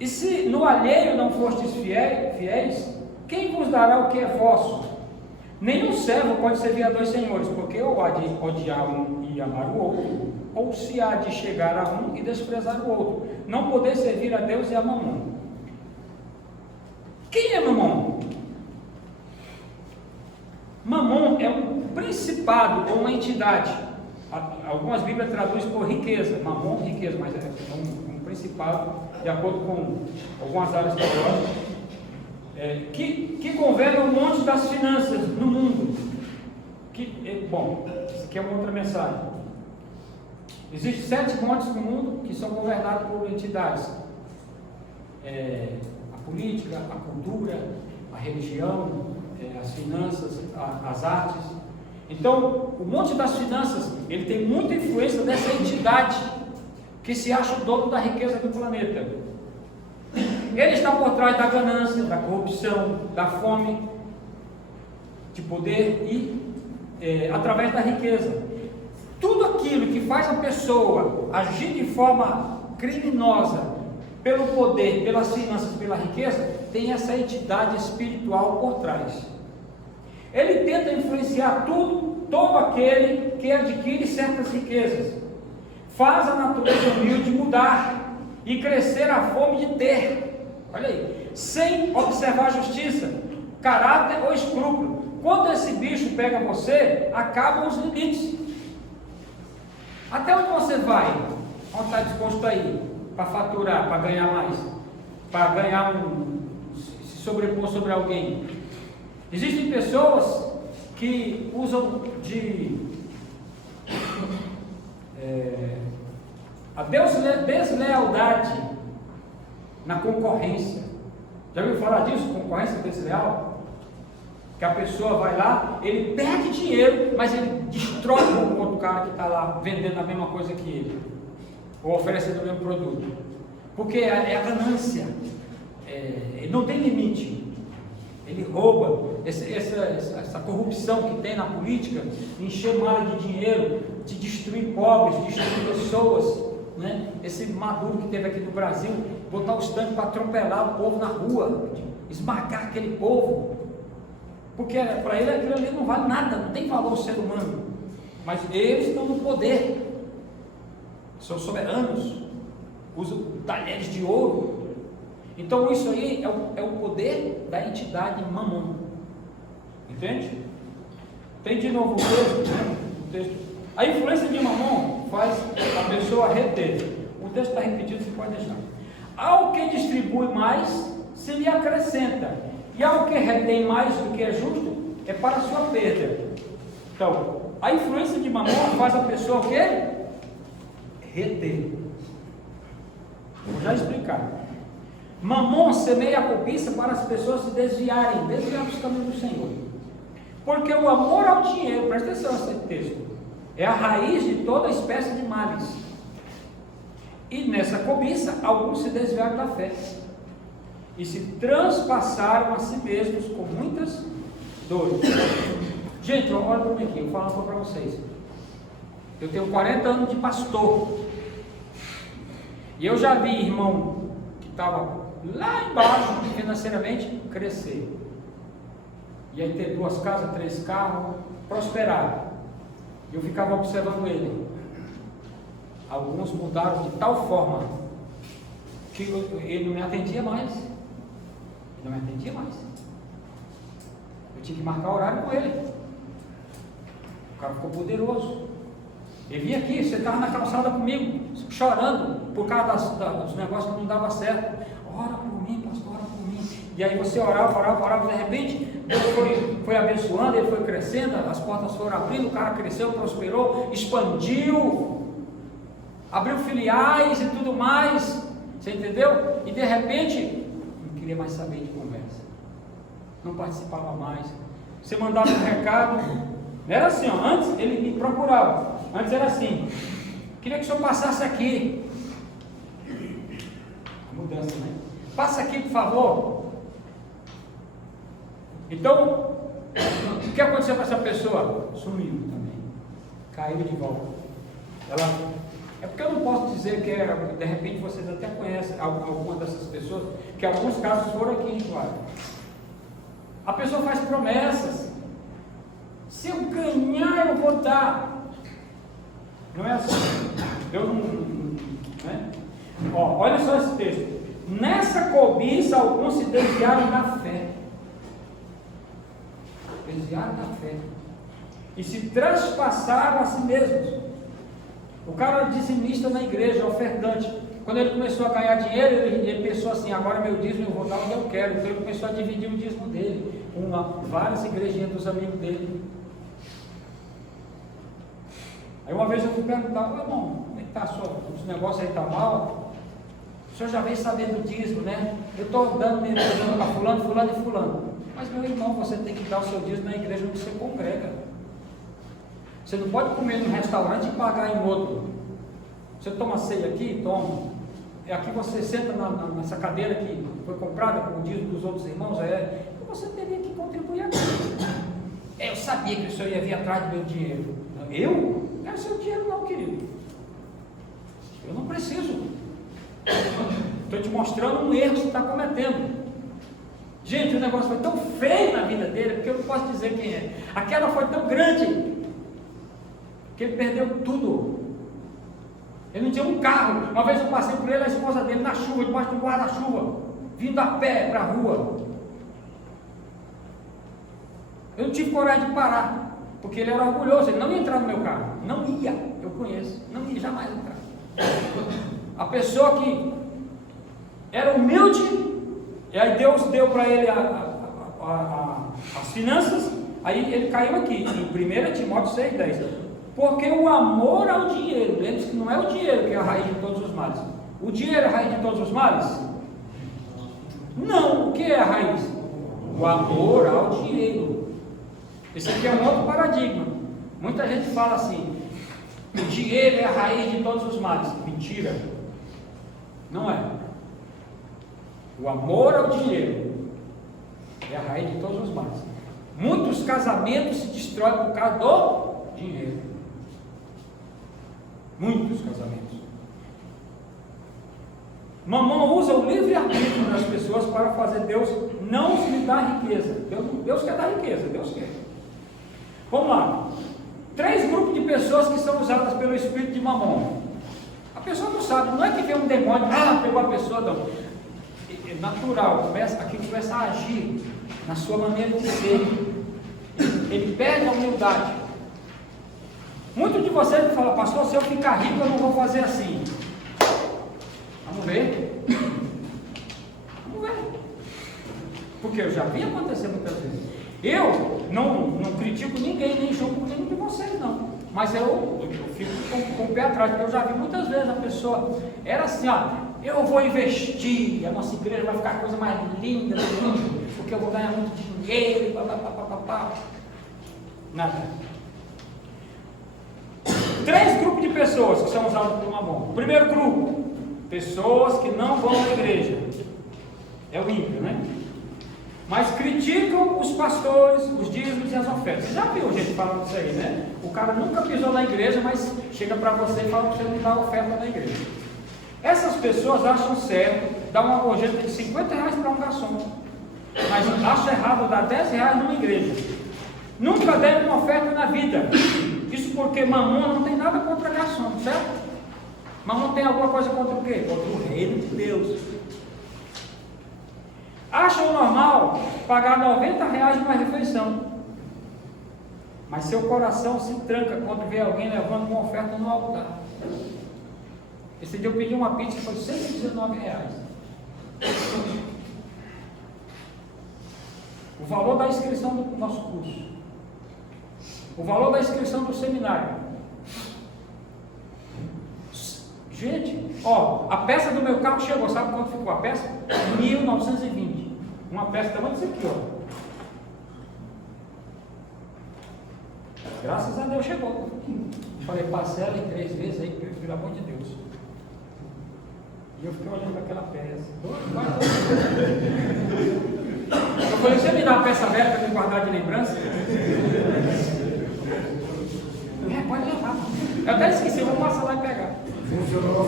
E se no alheio não fostes fiéis, quem vos dará o que é vosso? Nenhum servo pode servir a dois senhores, porque ou há de odiar um e amar o outro, ou se há de chegar a um e desprezar o outro. Não poder servir a Deus e a Mamon. Quem é Mamon? Mamon é um principado ou uma entidade. Algumas Bíblias traduzem por riqueza. Mamon, riqueza, mas é um principado, de acordo com algumas áreas teológicas. Que governa o monte das finanças no mundo. Bom, isso aqui é uma outra mensagem. Existem 7 montes no mundo que são governados por entidades. A política, a cultura, a religião, as finanças, as artes. Então, o monte das finanças, ele tem muita influência dessa entidade que se acha o dono da riqueza do planeta. Ele está por trás da ganância, da corrupção, da fome, de poder e através da riqueza. Tudo aquilo que faz a pessoa agir de forma criminosa pelo poder, pelas finanças, pela riqueza, tem essa entidade espiritual por trás. Ele tenta influenciar todo aquele que adquire certas riquezas. Faz a natureza humilde mudar e crescer a fome de ter. Olha aí, sem observar justiça, caráter ou escrúpulo. Quando esse bicho pega você, acabam os limites. Até onde você vai? Onde está disposto a ir? Para faturar, para ganhar mais, para ganhar se sobrepor sobre alguém. Existem pessoas que usam a deslealdade na concorrência. Já ouviu falar disso? Concorrência desleal? Que a pessoa vai lá, ele perde dinheiro, mas ele destrói o outro cara que está lá vendendo a mesma coisa que ele, ou oferecendo o mesmo produto, porque é a ganância. Ele não tem limite, ele rouba. Essa corrupção que tem na política, encher mala de dinheiro, de destruir pobres, de destruir pessoas, né? Esse Maduro que teve aqui no Brasil, botar os tanques para atropelar o povo na rua, esmagar aquele povo, porque para ele aquilo ali não vale nada, não tem valor ser humano, mas eles estão no poder, são soberanos, usam talheres de ouro. Então isso aí é o poder da entidade Mamon. Entende? Tem de novo o texto. A influência de Mamon faz a pessoa reter. O texto está repetido, você pode deixar. Ao que distribui mais, se lhe acrescenta. E ao que retém mais do que é justo, é para a sua perda. Então, a influência de Mamon faz a pessoa o quê? Reter. Vou já explicar. Mamon semeia a cobiça para as pessoas se desviar dos caminhos do Senhor. Porque o amor ao dinheiro, presta atenção nesse texto, é a raiz de toda espécie de males. E nessa cobiça, alguns se desviaram da fé e se transpassaram a si mesmos com muitas dores. Gente, olha para mim aqui, eu vou falar para vocês. Eu tenho 40 anos de pastor, e eu já vi irmão que estava lá embaixo financeiramente crescer, e aí ter 2 casas, 3 carros, prosperar. Eu ficava observando ele. Alguns mudaram de tal forma que ele não me atendia mais. Ele não me atendia mais. Eu tinha que marcar horário com ele. O cara ficou poderoso. Ele vinha aqui, você estava na calçada comigo, chorando por causa dos negócios que não dava certo. Ora por mim, pastor, ora por mim. E aí você orava, de repente Deus foi abençoando, ele foi crescendo, as portas foram abrindo, o cara cresceu, prosperou, expandiu, abriu filiais e tudo mais, você entendeu? E de repente, não queria mais saber de conversa, não participava mais. Você mandava um recado, não era assim, ó, antes ele me procurava, antes era assim, queria que o senhor passasse aqui, mudança, né? Passa aqui, por favor. Então, o que aconteceu com essa pessoa? Sumiu também, caiu de volta. É porque eu não posso dizer que de repente vocês até conhecem alguma dessas pessoas, que alguns casos foram aqui em Juara. A pessoa faz promessas, se eu ganhar eu vou dar. Não é assim. Eu não, né? Ó, olha só esse texto. Nessa cobiça alguns se desviaram da fé. Desviaram da fé. E se transpassaram a si mesmos. O cara era dizimista na igreja, ofertante. Quando ele começou a ganhar dinheiro, ele pensou assim, agora meu dízimo eu vou dar onde eu quero. Então ele começou a dividir o dízimo dele com várias igrejinhas dos amigos dele. Aí uma vez eu fui perguntar, irmão, como é que está os negócios aí, está mal? O senhor já vem sabendo do dízimo, né? Eu estou dando minha dízimo para fulano, fulano e fulano. Mas meu irmão, você tem que dar o seu dízimo na igreja onde você congrega. Você não pode comer num restaurante e pagar em outro. Você toma ceia aqui, toma. Aqui você senta nessa cadeira que foi comprada com o dízimo dos outros irmãos, então você teria que contribuir aqui. Eu sabia que o senhor ia vir atrás do meu dinheiro. Eu? Não quero seu dinheiro não, querido. Eu não preciso. Estou te mostrando um erro que você está cometendo. Gente, o negócio foi tão feio na vida dele, porque eu não posso dizer quem é. A queda foi tão grande que ele perdeu tudo. Ele não tinha um carro. Uma vez eu passei por ele, a esposa dele na chuva, debaixo do guarda-chuva, vindo a pé para a rua. Eu não tive coragem de parar, porque ele era orgulhoso, ele não ia entrar no meu carro. Não ia, eu conheço, não ia jamais entrar. A pessoa que era humilde, e aí Deus deu para ele as finanças, aí ele caiu aqui, em 1 Timóteo 6,10. Porque o amor ao dinheiro, lembre-se que não é o dinheiro que é a raiz de todos os males. O dinheiro é a raiz de todos os males? Não, o que é a raiz? O amor ao dinheiro. Esse aqui é um outro paradigma. Muita gente fala assim, o dinheiro é a raiz de todos os males. Mentira. Não é. O amor ao dinheiro é a raiz de todos os males. Muitos casamentos se destroem por causa do dinheiro. Muitos casamentos. Mamão usa o livre-arbítrio das pessoas para fazer Deus não lhe dar riqueza. Deus quer dar riqueza, Deus quer. Vamos lá. 3 grupos de pessoas que são usadas pelo espírito de Mamão. A pessoa não sabe, não é que vem um demônio, pegou a pessoa, não. É natural, aquilo começa a agir na sua maneira de ser. Ele perde a humildade. Muitos de vocês falam, pastor, se eu ficar rico eu não vou fazer assim. Vamos ver. Vamos ver. Porque eu já vi acontecer muitas vezes. Eu não critico ninguém, nem julgo nenhum de vocês, não. Mas eu fico com o pé atrás, porque eu já vi muitas vezes a pessoa, era assim, ó, eu vou investir, a nossa igreja vai ficar a coisa mais linda do mundo, porque eu vou ganhar muito dinheiro, papapá. Nada. 3 grupos de pessoas que são usadas por Mamão. Primeiro grupo, pessoas que não vão à igreja. É o ímpio, né? Mas criticam os pastores, os dízimos e as ofertas. Você já viu gente falando isso aí, né? O cara nunca pisou na igreja, mas chega para você e fala que você não dá oferta na igreja. Essas pessoas acham certo dar uma gorjeta de R$50 para um garçom, mas acham errado dar R$10 numa igreja. Nunca deram uma oferta na vida. Isso porque Mamon não tem nada contra garçom, certo? Mamon tem alguma coisa contra o quê? Contra o reino de Deus. Acham normal pagar R$90 numa refeição, mas seu coração se tranca quando vê alguém levando uma oferta no altar. Esse dia eu pedi uma pizza que foi R$119. O valor da inscrição do nosso curso, o valor da inscrição do seminário. Gente, ó, a peça do meu carro chegou, sabe quanto ficou a peça? 1.920. Uma peça tamanho disso aqui, ó. Graças a Deus chegou. Falei, parcela em 3 vezes aí, pelo amor de Deus. E eu fiquei olhando aquela peça. Eu falei, você me dá uma peça velha para me guardar de lembrança? Pode levar. Eu até esqueci, eu vou passar lá e pegar. Funcionou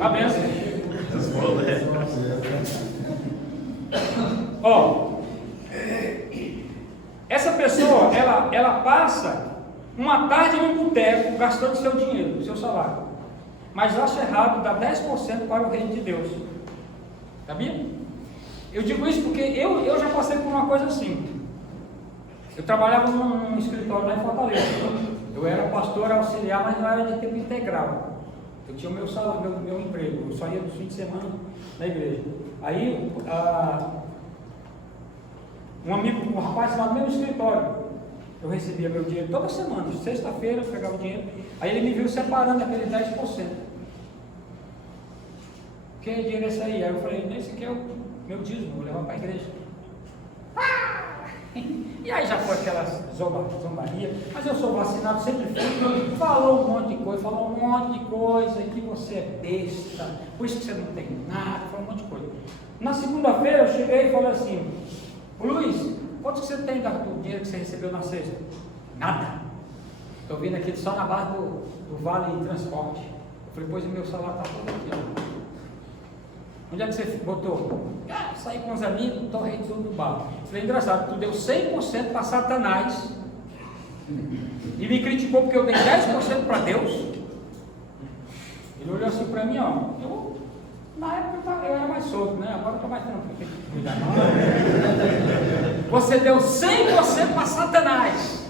a benção. Ó, essa pessoa, ela passa uma tarde num boteco gastando seu dinheiro, seu salário, mas acha errado dar 10% para o reino de Deus. Sabia? Eu digo isso porque eu já passei por uma coisa assim. Eu trabalhava num escritório lá em Fortaleza. Eu era pastor auxiliar, mas não era de tempo integral. Eu tinha o meu salário, meu emprego. Eu só ia no fim de semana na igreja. Aí, um rapaz lá no meu escritório, eu recebia meu dinheiro toda semana. Sexta-feira eu pegava o dinheiro. Aí ele me viu separando aquele 10%. Que dinheiro é esse aí? Aí eu falei, esse aqui é o meu dízimo, vou levar para a igreja. E aí já foi aquela zombaria, mas eu sou vacinado, sempre fui. Falou um monte de coisa, que você é besta, por isso que você não tem nada, falou um monte de coisa. Na segunda-feira eu cheguei e falei assim, Luiz, quanto que você tem do dinheiro que você recebeu na sexta? Nada. Estou vindo aqui só na base do Vale Transporte. Eu falei, pois o meu salário está todo aqui. Onde é que você botou? Saí com os amigos, torrei tudo do bar. Falei, engraçado, tu deu 100% para Satanás e me criticou porque eu dei 10% para Deus. Ele olhou assim para mim, ó. Na época eu era mais solto, né? Agora eu estou mais tranquilo, tem que cuidar. Você deu 100% para Satanás.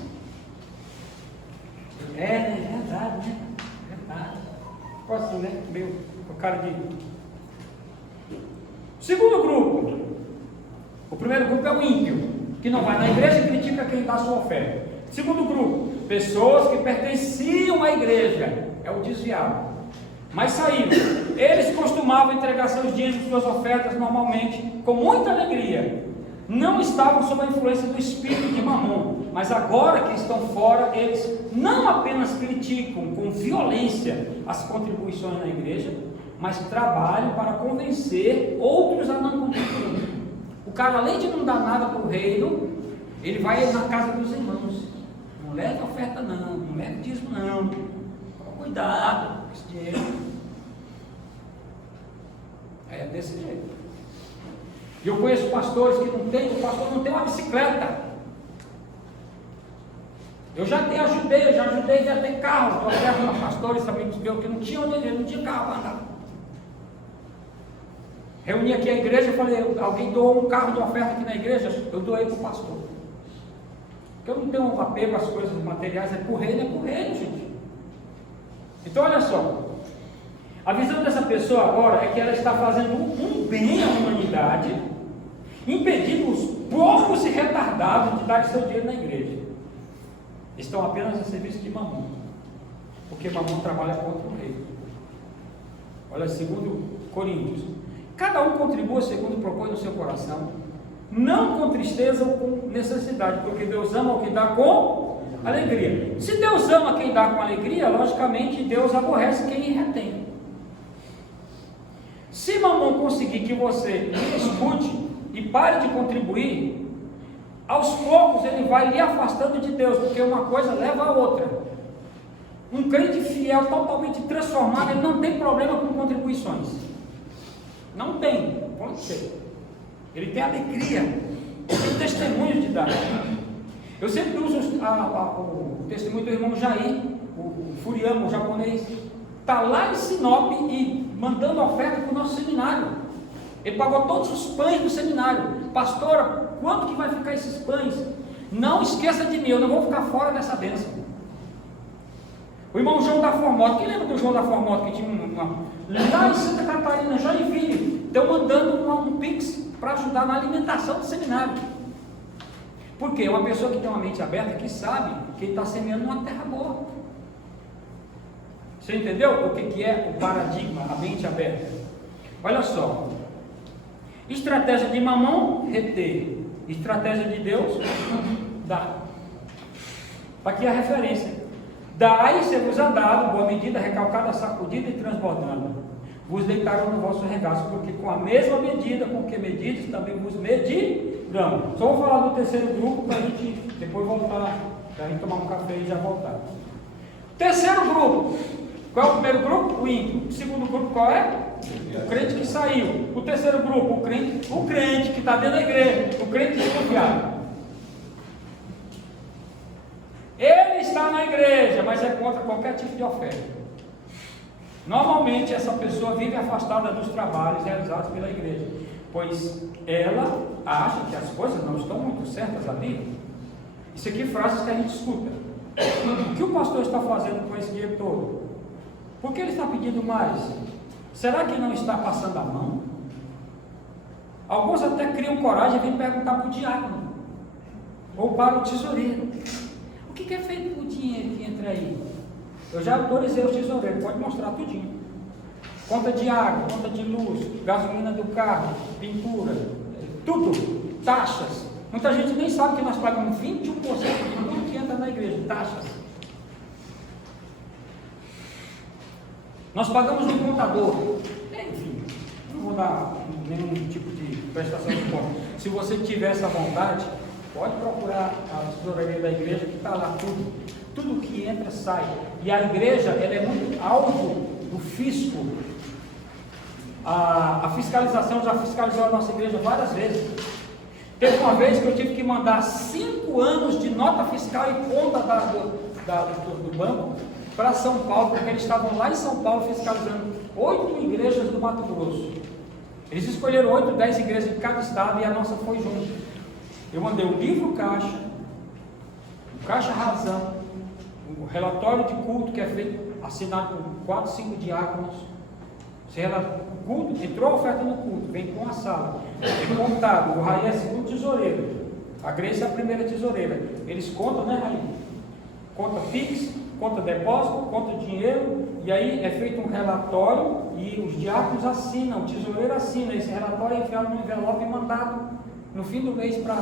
É verdade, né? Verdade. Posso, né? Meu, o cara de... Segundo grupo, o primeiro grupo é o ímpio, que não vai na igreja e critica quem dá sua oferta. Segundo grupo, pessoas que pertenciam à igreja, é o desviado, mas saíram. Eles costumavam entregar seus dízimos, suas ofertas normalmente, com muita alegria. Não estavam sob a influência do espírito de Mamon, mas agora que estão fora, eles não apenas criticam com violência as contribuições na igreja, mas trabalham para convencer outros a não contribuir. O cara, além de não dar nada para o reino, ele vai na casa dos irmãos. Não leve oferta não leve dízimo não. Cuidado com esse dinheiro. É desse jeito. E eu conheço pastores que o pastor não tem uma bicicleta. Eu já ajudei a ter carro. Eu oferto a pastores, amigos meus, que não tinham carro para andar. Reuni aqui a igreja e falei, alguém doou um carro de oferta aqui na igreja, eu doei para o pastor. Porque eu não tenho um apego às coisas materiais, é por reino, gente. Então olha só, a visão dessa pessoa agora é que ela está fazendo um bem à humanidade, impedindo os poucos e retardados de dar seu dinheiro na igreja. Estão apenas a serviço de Mamon, porque Mamon trabalha contra o rei. Olha, segundo Coríntios, cada um contribua segundo propõe no seu coração, não com tristeza ou com necessidade, porque Deus ama o que dá com Alegria. Se Deus ama quem dá com alegria, logicamente Deus aborrece quem retém. Se Mamon conseguir que você escute e pare de contribuir, aos poucos ele vai lhe afastando de Deus, porque uma coisa leva a outra. Um crente fiel, totalmente transformado, ele não tem problema com contribuições. Não tem, pode ser. Ele tem alegria, tem testemunho de dar. Eu sempre uso o testemunho do irmão Jair, o Furiamo, o japonês. Está lá em Sinop e mandando oferta para o nosso seminário. Ele pagou todos os pães do seminário. Pastora, quanto que vai ficar esses pães? Não esqueça de mim, eu não vou ficar fora dessa bênção. O irmão João da Formosa, quem lembra do João da Formosa que tinha lá em Santa Catarina, Joinville, deu mandando um pix para ajudar na alimentação do seminário. Porque uma pessoa que tem uma mente aberta, que sabe que ele está semeando uma terra boa. Você entendeu o que é o paradigma, a mente aberta? Olha só. Estratégia de Mamon, reter. Estratégia de Deus, dá. Aqui é a referência. Dai, ser-vos-á dado, boa medida, recalcada, sacudida e transbordando. Vos deitaram no vosso regaço, porque com a mesma medida com que medides, também vos medirão. Só vou falar do terceiro grupo para a gente depois voltar, para a gente tomar um café e já voltar. Terceiro grupo. Qual é o primeiro grupo? O ímpio. O segundo grupo qual é? O crente que saiu. O terceiro grupo, o crente que está dentro da igreja, o crente desconfiado. Ele está na igreja, mas é contra qualquer tipo de oferta. Normalmente essa pessoa vive afastada dos trabalhos realizados pela igreja, pois ela acha que as coisas não estão muito certas ali. Isso aqui é frases que a gente escuta. O que o pastor está fazendo com esse dinheiro todo? Por que ele está pedindo mais? Será que não está passando a mão? Alguns até criam coragem e vêm perguntar para o diácono ou para o tesoureiro: o que é feito com o dinheiro que entra aí? Eu já autorizei o tesoureiro, pode mostrar tudinho. Conta de água, conta de luz, gasolina do carro, pintura, tudo, taxas. Muita gente nem sabe que nós pagamos 21% de tudo que entra na igreja, taxas. Nós pagamos um contador. Enfim, não vou dar nenhum tipo de prestação de conta. Se você tiver essa vontade, pode procurar a tesouraria da igreja, que está lá tudo. Tudo que entra, sai. E a igreja, ela é muito alvo do fisco. A fiscalização já fiscalizou a nossa igreja várias vezes. Teve uma vez que eu tive que mandar 5 anos de nota fiscal e conta do banco para São Paulo, porque eles estavam lá em São Paulo fiscalizando 8 igrejas do Mato Grosso. Eles escolheram 8, 10 igrejas de cada estado e a nossa foi junto. Eu mandei o livro caixa, o caixa razão, o relatório de culto que é feito, assinado por 4, 5 diáconos. O culto, entrou a oferta no culto, vem com a sala, é contado. O Raí é segundo tesoureiro, a Grace é a primeira tesoureira. Eles contam, né, Raí? Conta Pix, conta depósito, conta dinheiro, e aí é feito um relatório e os diáconos assinam, o tesoureiro assina. Esse relatório é enviado no envelope e mandado no fim do mês para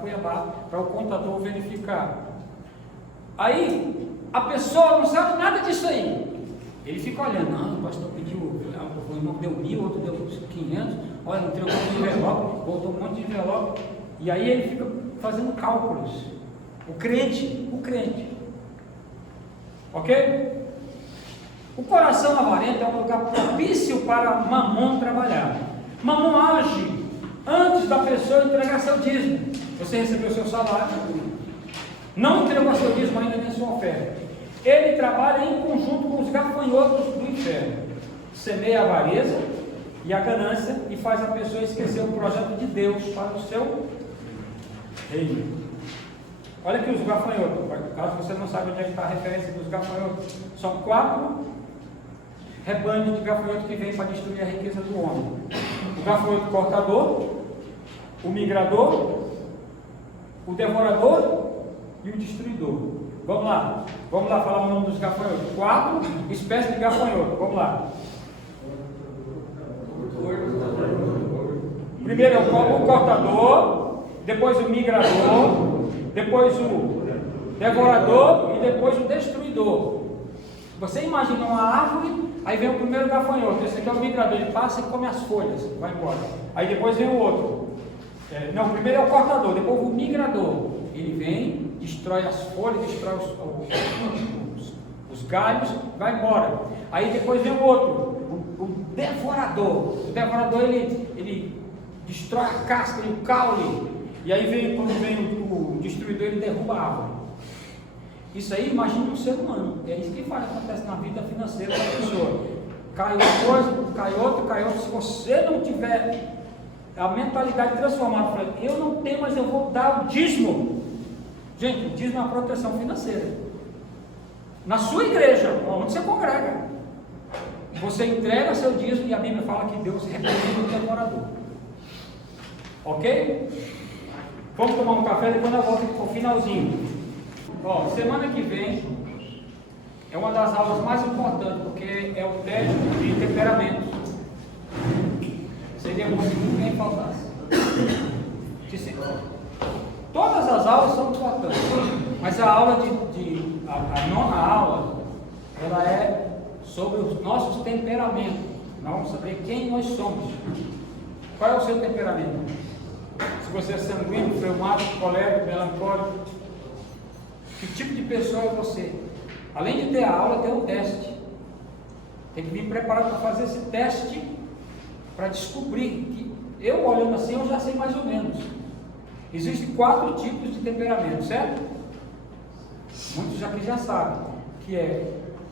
Cuiabá, para o contador verificar. Aí a pessoa não sabe nada disso aí. Ele fica olhando: não, o pastor pediu, o irmão deu 1.000, outro deu 500, olha, entregou um monte de envelope, botou um monte de envelope, e aí ele fica fazendo cálculos. O crente. Ok? O coração avarento é um lugar propício para Mamon trabalhar. Mamon age antes da pessoa entregar seu dízimo. Você recebeu seu salário, não entregou seu dízimo ainda nem sua oferta. Ele trabalha em conjunto com os gafanhotos do inferno. Semeia a avareza e a ganância e faz a pessoa esquecer o projeto de Deus para o seu reino. Olha aqui os gafanhotos, caso você não saiba onde é que está a referência dos gafanhotos. São 4 rebanhos de gafanhotos que vêm para destruir a riqueza do homem: o gafanhoto cortador, o migrador, o devorador e o destruidor. Vamos lá falar o nome dos gafanhotos. 4 espécies de gafanhoto, vamos lá. Primeiro é o cortador, depois o migrador, depois o devorador e depois o destruidor. Você imagina uma árvore, aí vem o primeiro gafanhoto, esse aqui é o migrador, ele passa e come as folhas, vai embora. Aí depois vem o outro. Não, o primeiro é o cortador, depois o migrador. Ele vem, destrói as folhas, destrói os galhos, vai embora. Aí depois vem o outro, o devorador. O devorador ele destrói a casca e o caule. E aí quando vem o destruidor, ele derruba a árvore. Isso aí, imagine um ser humano. É isso que acontece na vida financeira da pessoa. Cai uma coisa, cai outra. Se você não tiver a mentalidade transformada, eu não tenho, mas eu vou dar o dízimo. Gente, o dízimo é uma proteção financeira. Na sua igreja, onde você congrega, você entrega seu dízimo e a Bíblia fala que Deus repreende o devorador. Ok? Vamos tomar um café, depois nós voltamos para o finalzinho. Ó, semana que vem é uma das aulas mais importantes, porque é o teste de temperamento. Seria muito que ninguém faltasse. Todas as aulas são importantes, mas a aula a nona aula, ela é sobre os nossos temperamentos. Nós vamos saber quem nós somos. Qual é o seu temperamento? Se você é sanguíneo, fleumático, colérico, melancólico, que tipo de pessoa é você? Além de ter a aula, tem um teste. Tem que vir preparado para fazer esse teste, para descobrir que eu olhando assim, eu já sei mais ou menos. Existem 4 tipos de temperamento, certo? Muitos aqui já sabem que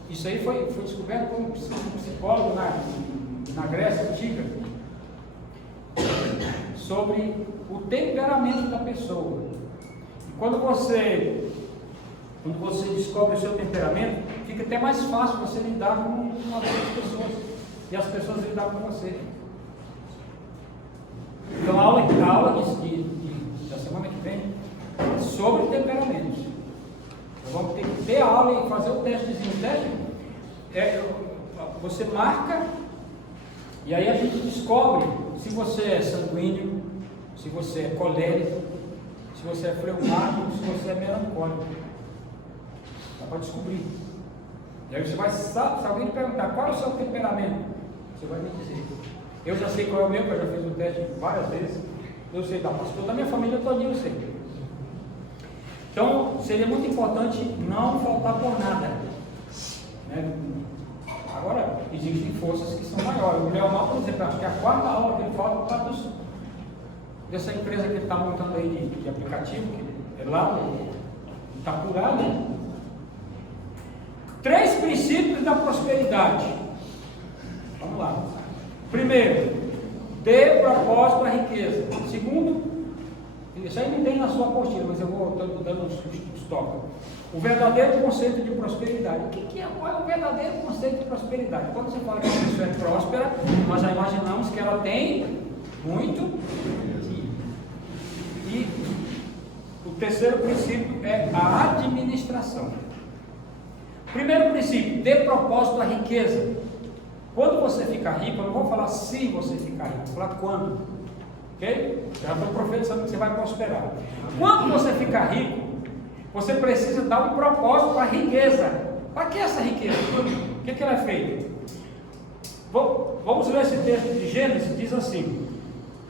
isso aí foi descoberto por um psicólogo na Grécia Antiga, sobre o temperamento da pessoa. E quando você descobre o seu temperamento, fica até mais fácil você lidar com as outras pessoas e as pessoas lidar com você. Então a aula da semana que vem é sobre temperamentos. Nós vamos ter que ter a aula e fazer o testezinho. O teste você marca e aí a gente descobre se você é sanguíneo, se você é colérico, se você é fleumático, se você é melancólico. Dá para descobrir. E aí você vai, se alguém te perguntar qual é o seu temperamento, você vai me dizer. Eu já sei qual é o meu, porque eu já fiz o teste várias vezes. Eu sei da pastor da minha família todinha, eu sei. Então, seria muito importante não faltar por nada. Né? Agora, existem forças que são maiores. O Leomar, por exemplo, acho que é a 4ª aula que ele fala por causa dessa empresa que ele está montando aí de aplicativo, que é lá no Itapurá, né? 3 princípios da prosperidade. Vamos lá. Primeiro, dê propósito à riqueza. Segundo, isso aí não tem na sua apostila, mas eu vou dando uns toques. O verdadeiro conceito de prosperidade. Qual é o verdadeiro conceito de prosperidade? Quando você fala que a pessoa é próspera, nós já imaginamos que ela tem muito. E o terceiro princípio é a administração. Primeiro princípio, dê propósito à riqueza. Quando você ficar rico, eu não vou falar se você ficar rico, vou falar quando. Ok? Já foi profetizando que você vai prosperar. Quando você ficar rico, você precisa dar um propósito para a riqueza. Para que essa riqueza? O que ela é feita? Vamos ler esse texto de Gênesis, diz assim: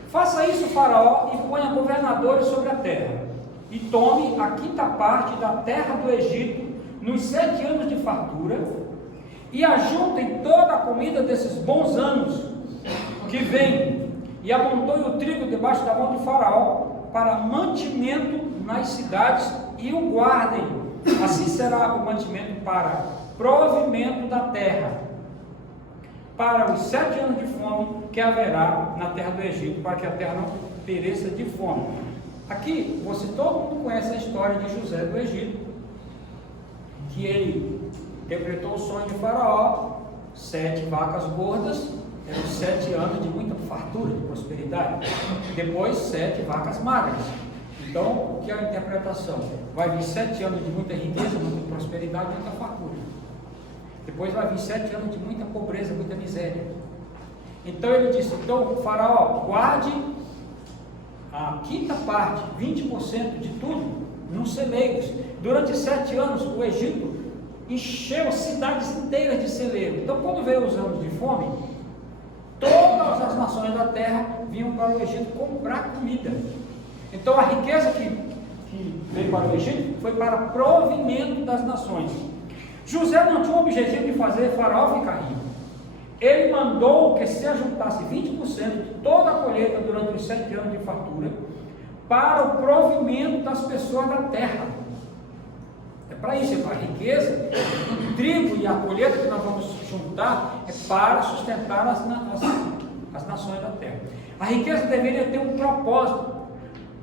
faça isso, Faraó, e ponha governadores sobre a terra, e tome a 5ª parte da terra do Egito nos 7 anos de fartura, e ajuntem toda a comida desses bons anos que vêm, e amontoe o trigo debaixo da mão de Faraó para mantimento nas cidades, e o guardem. Assim será o mantimento para provimento da terra, para os 7 anos de fome que haverá na terra do Egito, para que a terra não pereça de fome. Aqui, todo mundo conhece a história de José do Egito, que ele interpretou o sonho de Faraó, 7 vacas gordas, eram 7 anos de muita fartura, de prosperidade. Depois 7 vacas magras. Então, o que é a interpretação? Vai vir 7 anos de muita riqueza, muita prosperidade, muita fartura. Depois vai vir 7 anos de muita pobreza, muita miséria. Então ele disse: então, Faraó, guarde a 5ª parte, 20% de tudo, nos celeiros. durante 7 anos o Egito encheu cidades inteiras de celeiro. Então, quando veio os anos de fome, todas as nações da terra vinham para o Egito comprar comida. Então, a riqueza que veio para o Egito foi para provimento das nações. José não tinha o objetivo de fazer Faraó ficar rico. Ele mandou que se ajuntasse 20% de toda a colheita durante os 7 anos de fartura para o provimento das pessoas da terra. É para isso, é para a riqueza. O trigo e a colheita que nós vamos juntar é para sustentar as nações da terra. A riqueza deveria ter um propósito.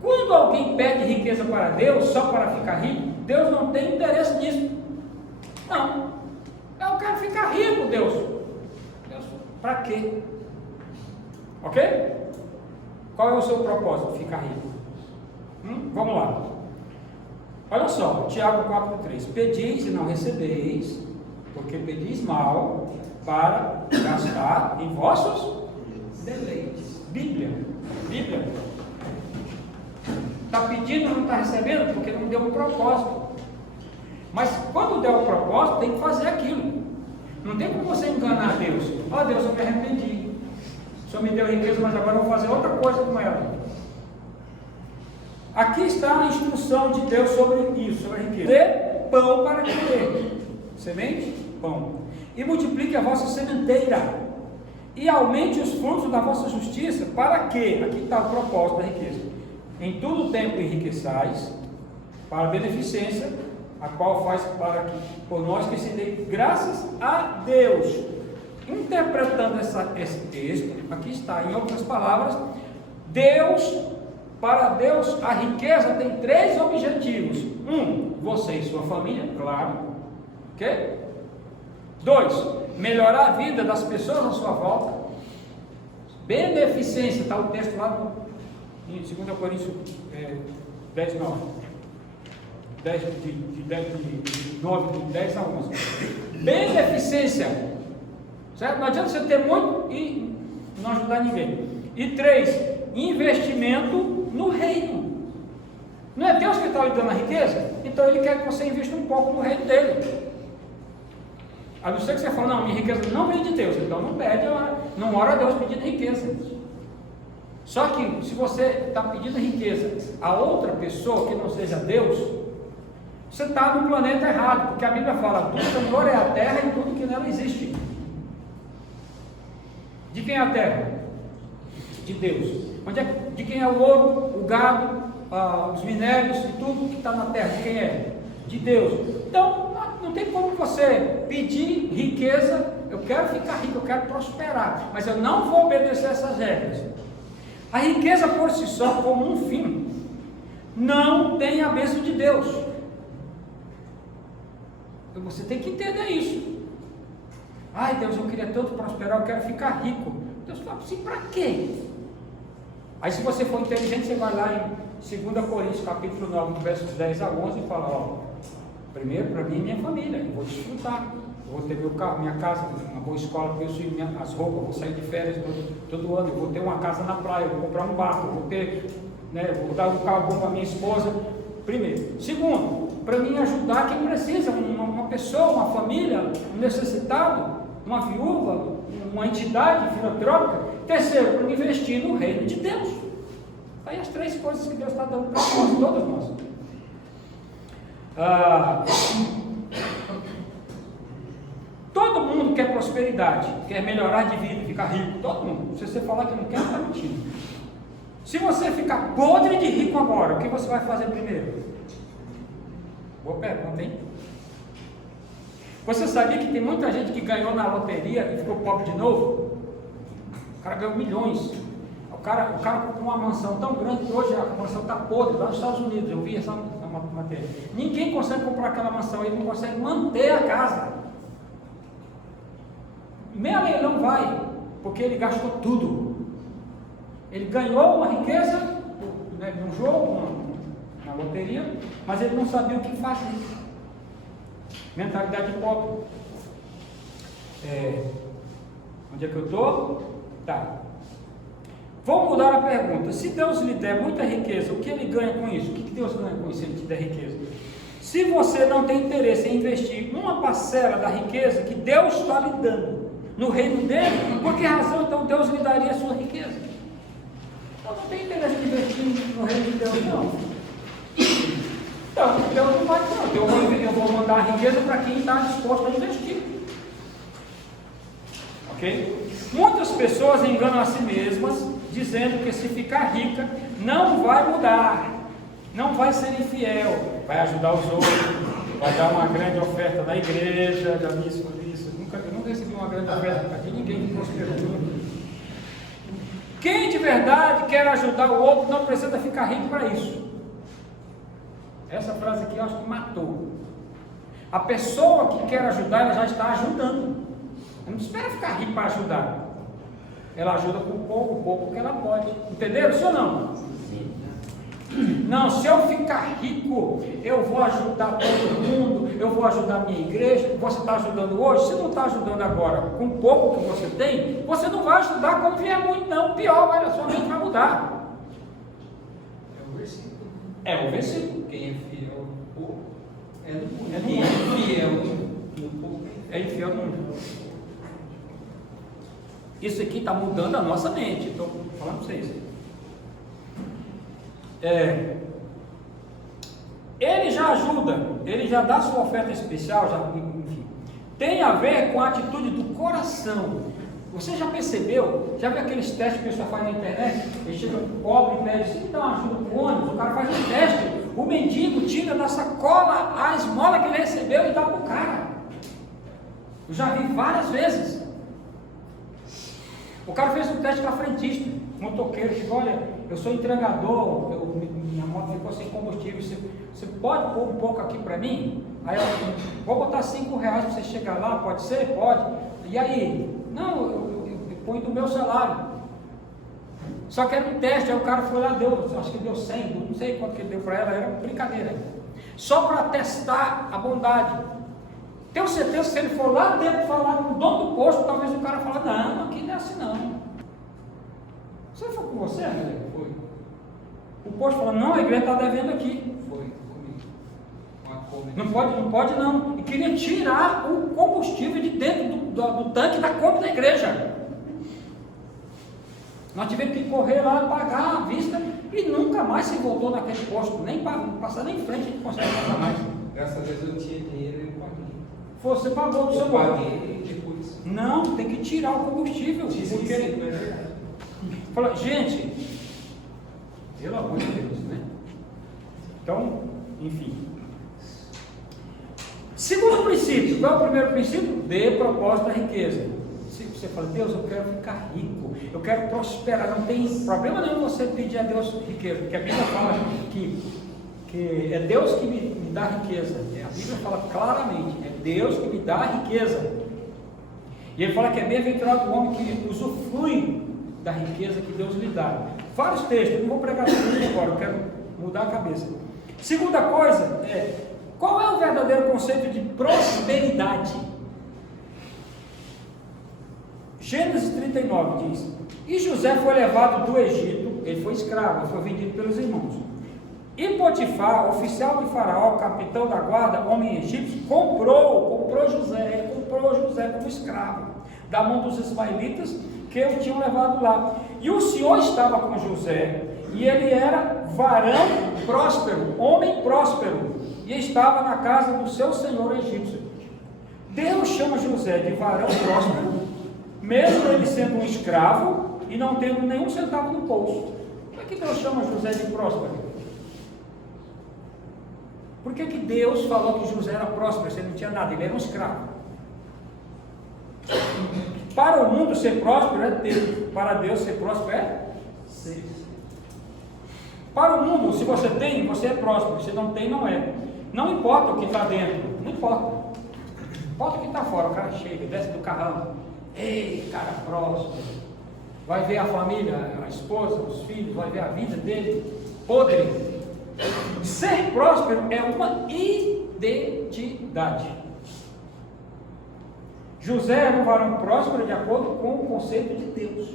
Quando alguém pede riqueza para Deus só para ficar rico, Deus não tem interesse nisso. Não, eu quero ficar rico, Deus. Para quê? Ok? Qual é o seu propósito? Ficar rico. Vamos lá. Olha só, Tiago 4,3. Pedis e não recebeis, porque pedis mal, para gastar em vossos deleites. Bíblia. Está pedindo e não está recebendo, porque não deu um propósito. Mas quando der o propósito, tem que fazer aquilo. Não tem como você enganar Deus. Ó Deus, eu me arrependi. O Senhor me deu riqueza, mas agora eu vou fazer outra coisa com ela. Aqui está a instrução de Deus sobre isso, sobre a riqueza. Dê pão para comer. Semente? Pão. E multiplique a vossa sementeira. E aumente os frutos da vossa justiça. Para quê? Aqui está o propósito da riqueza. Em todo tempo enriqueçais, para a beneficência, a qual faz para que, por nós que se dê graças a Deus. Interpretando esse texto, aqui está, em outras palavras, para Deus, a riqueza tem 3 objetivos. 1, você e sua família, claro. Ok? 2, melhorar a vida das pessoas à sua volta. Beneficência, está o texto lá em 2 Coríntios 10, 9. 9, de 10 a 11. Beneficência. Certo? Não adianta você ter muito e não ajudar ninguém. E 3, investimento no reino. Não é Deus que está lhe dando a riqueza? Então Ele quer que você invista um pouco no reino dele. A não ser que você fale, não, minha riqueza não vem de Deus, então não pede, não ora a Deus pedindo riqueza. Só que se você está pedindo riqueza a outra pessoa que não seja Deus, você está no planeta errado, porque a Bíblia fala, do Senhor é a terra e tudo que nela existe. De quem é a terra? De Deus. De quem é o ouro, o gado, os minérios e tudo que está na terra? De quem é? De Deus. Então, não tem como você pedir riqueza, eu quero ficar rico, eu quero prosperar, mas eu não vou obedecer essas regras. A riqueza por si só, como um fim, não tem a bênção de Deus. Você tem que entender isso. Ai Deus, eu queria tanto prosperar, eu quero ficar rico. Deus fala assim, para quê? Aí se você for inteligente, você vai lá em 2 Coríntios capítulo 9, versos 10 a 11 e fala, ó, primeiro para mim e minha família, eu vou desfrutar, eu vou ter meu carro, minha casa, uma boa escola, eu uso as roupas, eu vou sair de férias todo ano, eu vou ter uma casa na praia, eu vou comprar um barco, eu vou ter, eu vou dar um carro bom para minha esposa, primeiro. Segundo, para mim ajudar quem precisa, uma pessoa, uma família, um necessitado, uma viúva, uma entidade filantrópica. Terceiro, para investir no reino de Deus. Aí as 3 coisas que Deus está dando para nós, todos nós. Todo mundo quer prosperidade, quer melhorar de vida, ficar rico, todo mundo. Se você falar que não quer, está mentindo. Se você ficar podre de rico agora, o que você vai fazer primeiro? Boa pergunta, hein? Você sabia que tem muita gente que ganhou na loteria e ficou pobre de novo? O cara ganhou milhões. O cara comprou uma mansão tão grande que hoje a mansão está podre lá nos Estados Unidos. Eu vi essa matéria. Ninguém consegue comprar aquela mansão, ele não consegue manter a casa. Meia leilão vai, porque ele gastou tudo. Ele ganhou uma riqueza de um jogo, na loteria, mas ele não sabia o que fazer. Mentalidade pobre. Onde é que eu estou? Tá. Vamos mudar a pergunta. Se Deus lhe der muita riqueza, o que ele ganha com isso? O que Deus ganha com isso se ele te der riqueza? Se você não tem interesse em investir uma parcela da riqueza que Deus está lhe dando no reino dele, por que razão então Deus lhe daria a sua riqueza? Eu não tenho interesse em investir no reino de Deus, não. Então, Deus não vai, não. Eu vou mandar a riqueza para quem está disposto a investir. Ok? Muitas pessoas enganam a si mesmas, dizendo que se ficar rica, não vai mudar, não vai ser infiel, vai ajudar os outros, vai dar uma grande oferta na igreja. Já vi isso, eu nunca recebi uma grande oferta de ninguém que prosperou. Quem de verdade quer ajudar o outro não precisa ficar rico para isso. Essa frase aqui eu acho que matou. A pessoa que quer ajudar, ela já está ajudando. Ela não espera ficar rico para ajudar. Ela ajuda com o pouco que ela pode. Entenderam isso ou não? Sim. Não, se eu ficar rico, eu vou ajudar todo mundo, eu vou ajudar a minha igreja. Você está ajudando hoje? Se não está ajudando agora, com o pouco que você tem, você não vai ajudar quando vier muito, não. Pior, a sua mente vai mudar. É o versículo. É o versículo. Quem é fiel no pouco é no pouco. Quem é fiel no pouco é infiel no mundo. Isso aqui está mudando a nossa mente. Estou falando para vocês. Ele já ajuda, ele já dá sua oferta especial, enfim. Tem a ver com a atitude do coração. Você já percebeu? Já viu aqueles testes que o pessoal faz na internet? Ele chega pobre e pede, se dá ajuda para o ônibus, o cara faz um teste, o mendigo tira da sacola a esmola que ele recebeu e dá para o cara. Eu já vi várias vezes. O cara fez um teste com a frentista, motoqueiro, chegou, olha, eu sou entregador, minha moto ficou sem combustível, você pode pôr um pouco aqui para mim? Aí eu vou botar R$5 para você chegar lá, pode ser? Pode. E aí? Não, eu ponho do meu salário. Só que era um teste, aí o cara foi lá, deu, acho que deu 100, não sei quanto que ele deu para ela, era brincadeira. Só para testar a bondade. Tenho certeza que se ele for lá dentro falar com o dono do posto, talvez o cara fale, não, aqui não é assim não. Você foi com você, André? Foi. O posto falou, não, a igreja está devendo aqui. Foi comigo. Não pode não. E queria tirar o combustível de dentro do tanque da conta da igreja. Nós tivemos que correr lá, pagar a vista e nunca mais se voltou naquele posto, nem passar nem em frente, a gente consegue passar mais. Graças a Deus eu tinha dinheiro e eu paguei. Você pagou do seu bolso. Eu paguei depois. Não, tem que tirar o combustível. Porque é verdade. Fala, gente, pelo amor de Deus, né? Então, enfim. Segundo princípio, qual é o primeiro princípio? Dê propósito à riqueza. Se você fala, Deus, eu quero ficar rico, eu quero prosperar, não tem problema nenhum você pedir a Deus riqueza, porque a Bíblia fala que é Deus que me dá riqueza. A Bíblia fala claramente, é Deus que me dá a riqueza. E ele fala que é bem-aventurado o homem que usufrui da riqueza que Deus lhe dá. Vários textos, não vou pregar sobre isso agora, eu quero mudar a cabeça. Segunda coisa qual é o verdadeiro conceito de prosperidade? Gênesis 39 diz, e José foi levado do Egito, ele foi escravo, foi vendido pelos irmãos. E Potifar, oficial de Faraó, capitão da guarda, homem egípcio, comprou José, ele comprou José como escravo, da mão dos ismaelitas, que o tinham levado lá. E o Senhor estava com José, e ele era varão próspero, homem próspero, e estava na casa do seu senhor egípcio. Deus chama José de varão próspero, mesmo ele sendo um escravo e não tendo nenhum centavo no bolso. Por que Deus chama José de próspero? Por que Deus falou que José era próspero, se ele não tinha nada, ele era um escravo? Para o mundo ser próspero é Deus, para Deus ser próspero é ser. Para o mundo, se você tem, você é próspero, se não tem, não é. Não importa o que está dentro, não importa. Importa o que está fora, o cara chega, desce do carrão, ei, cara próspero, vai ver a família, a esposa, os filhos, vai ver a vida dele, podre. Ser próspero é uma identidade. José era um varão próspero de acordo com o conceito de Deus.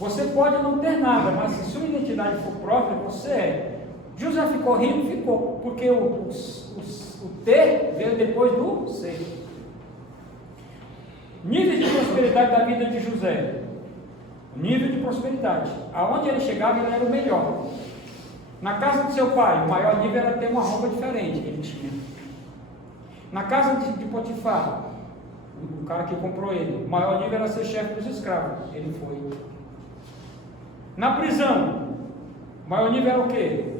Você pode não ter nada, mas se sua identidade for próspera, você é. José ficou rico? Ficou, porque o ter veio depois do ser. Nível de prosperidade da vida de José. Nível de prosperidade. Aonde ele chegava, ele era o melhor. Na casa de seu pai, o maior nível era ter uma roupa diferente que ele tinha. Na casa de Potifar, o cara que comprou ele, o maior nível era ser chefe dos escravos. Ele foi. Na prisão, o maior nível era o quê?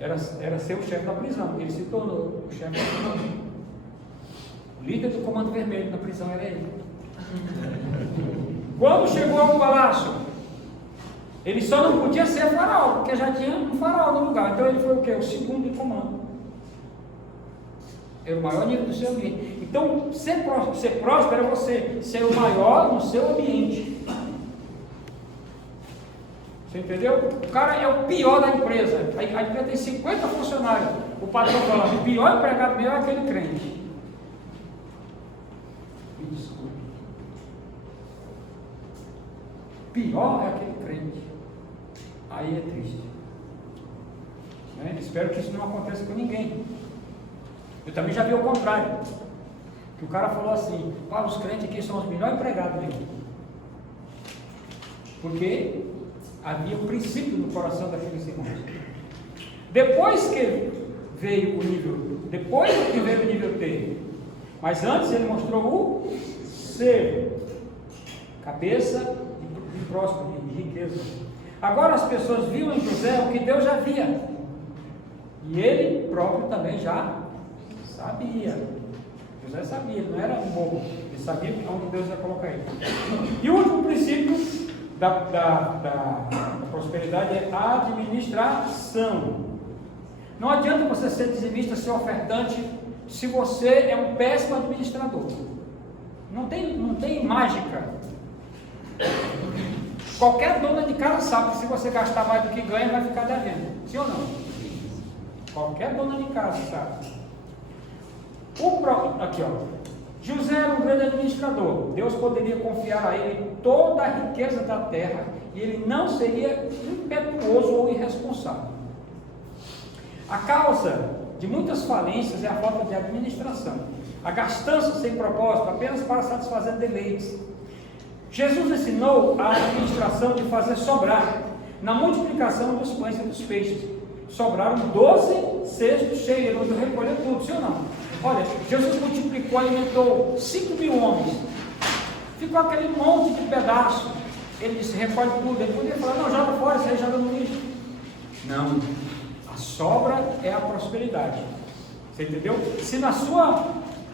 Era ser o chefe da prisão. Ele se tornou o chefe da prisão. O líder do comando vermelho na prisão era ele. Quando chegou ao palácio, ele só não podia ser faraó, porque já tinha um faraó no lugar. Então ele foi o quê? O segundo em comando. Era o maior nível do seu ambiente. Então, ser próspero é você ser o maior no seu ambiente. Você entendeu? O cara é o pior da empresa. A empresa tem 50 funcionários. O patrão fala, o pior empregado meu é aquele crente. Me desculpe. Pior é aquele crente. Aí é triste. Né? Espero que isso não aconteça com ninguém. Eu também já vi o contrário. Que o cara falou assim, os crentes aqui são os melhores empregados mesmo. Porque havia um princípio no coração daqueles irmãos. Depois que veio o nível T. Mas antes ele mostrou o ser. Cabeça de próspero, de riqueza. Agora as pessoas viam em José o que Deus já via. E ele próprio também já sabia. José sabia, ele não era um bobo. Ele sabia onde Deus ia colocar ele. E o último princípio da prosperidade é a administração. Não adianta você ser dizimista, ser ofertante, se você é um péssimo administrador. Não tem mágica. Qualquer dona de casa sabe que se você gastar mais do que ganha, vai ficar devendo. Sim ou não? Qualquer dona de casa sabe. Aqui, ó. José era um grande administrador. Deus poderia confiar a ele toda a riqueza da terra e ele não seria impetuoso ou irresponsável. A causa de muitas falências é a falta de administração. A gastança sem propósito, apenas para satisfazer deleites. Jesus ensinou a administração de fazer sobrar. Na multiplicação dos pães e dos peixes, sobraram 12 cestos cheios. Ele recolheu tudo, sim ou não? Olha, Jesus multiplicou, alimentou 5.000 homens. Ficou aquele monte de pedaço. Ele disse, recolhe tudo. Ele podia falar, não, joga fora, isso aí joga no lixo. Não, a sobra é a prosperidade. Você entendeu? Se na sua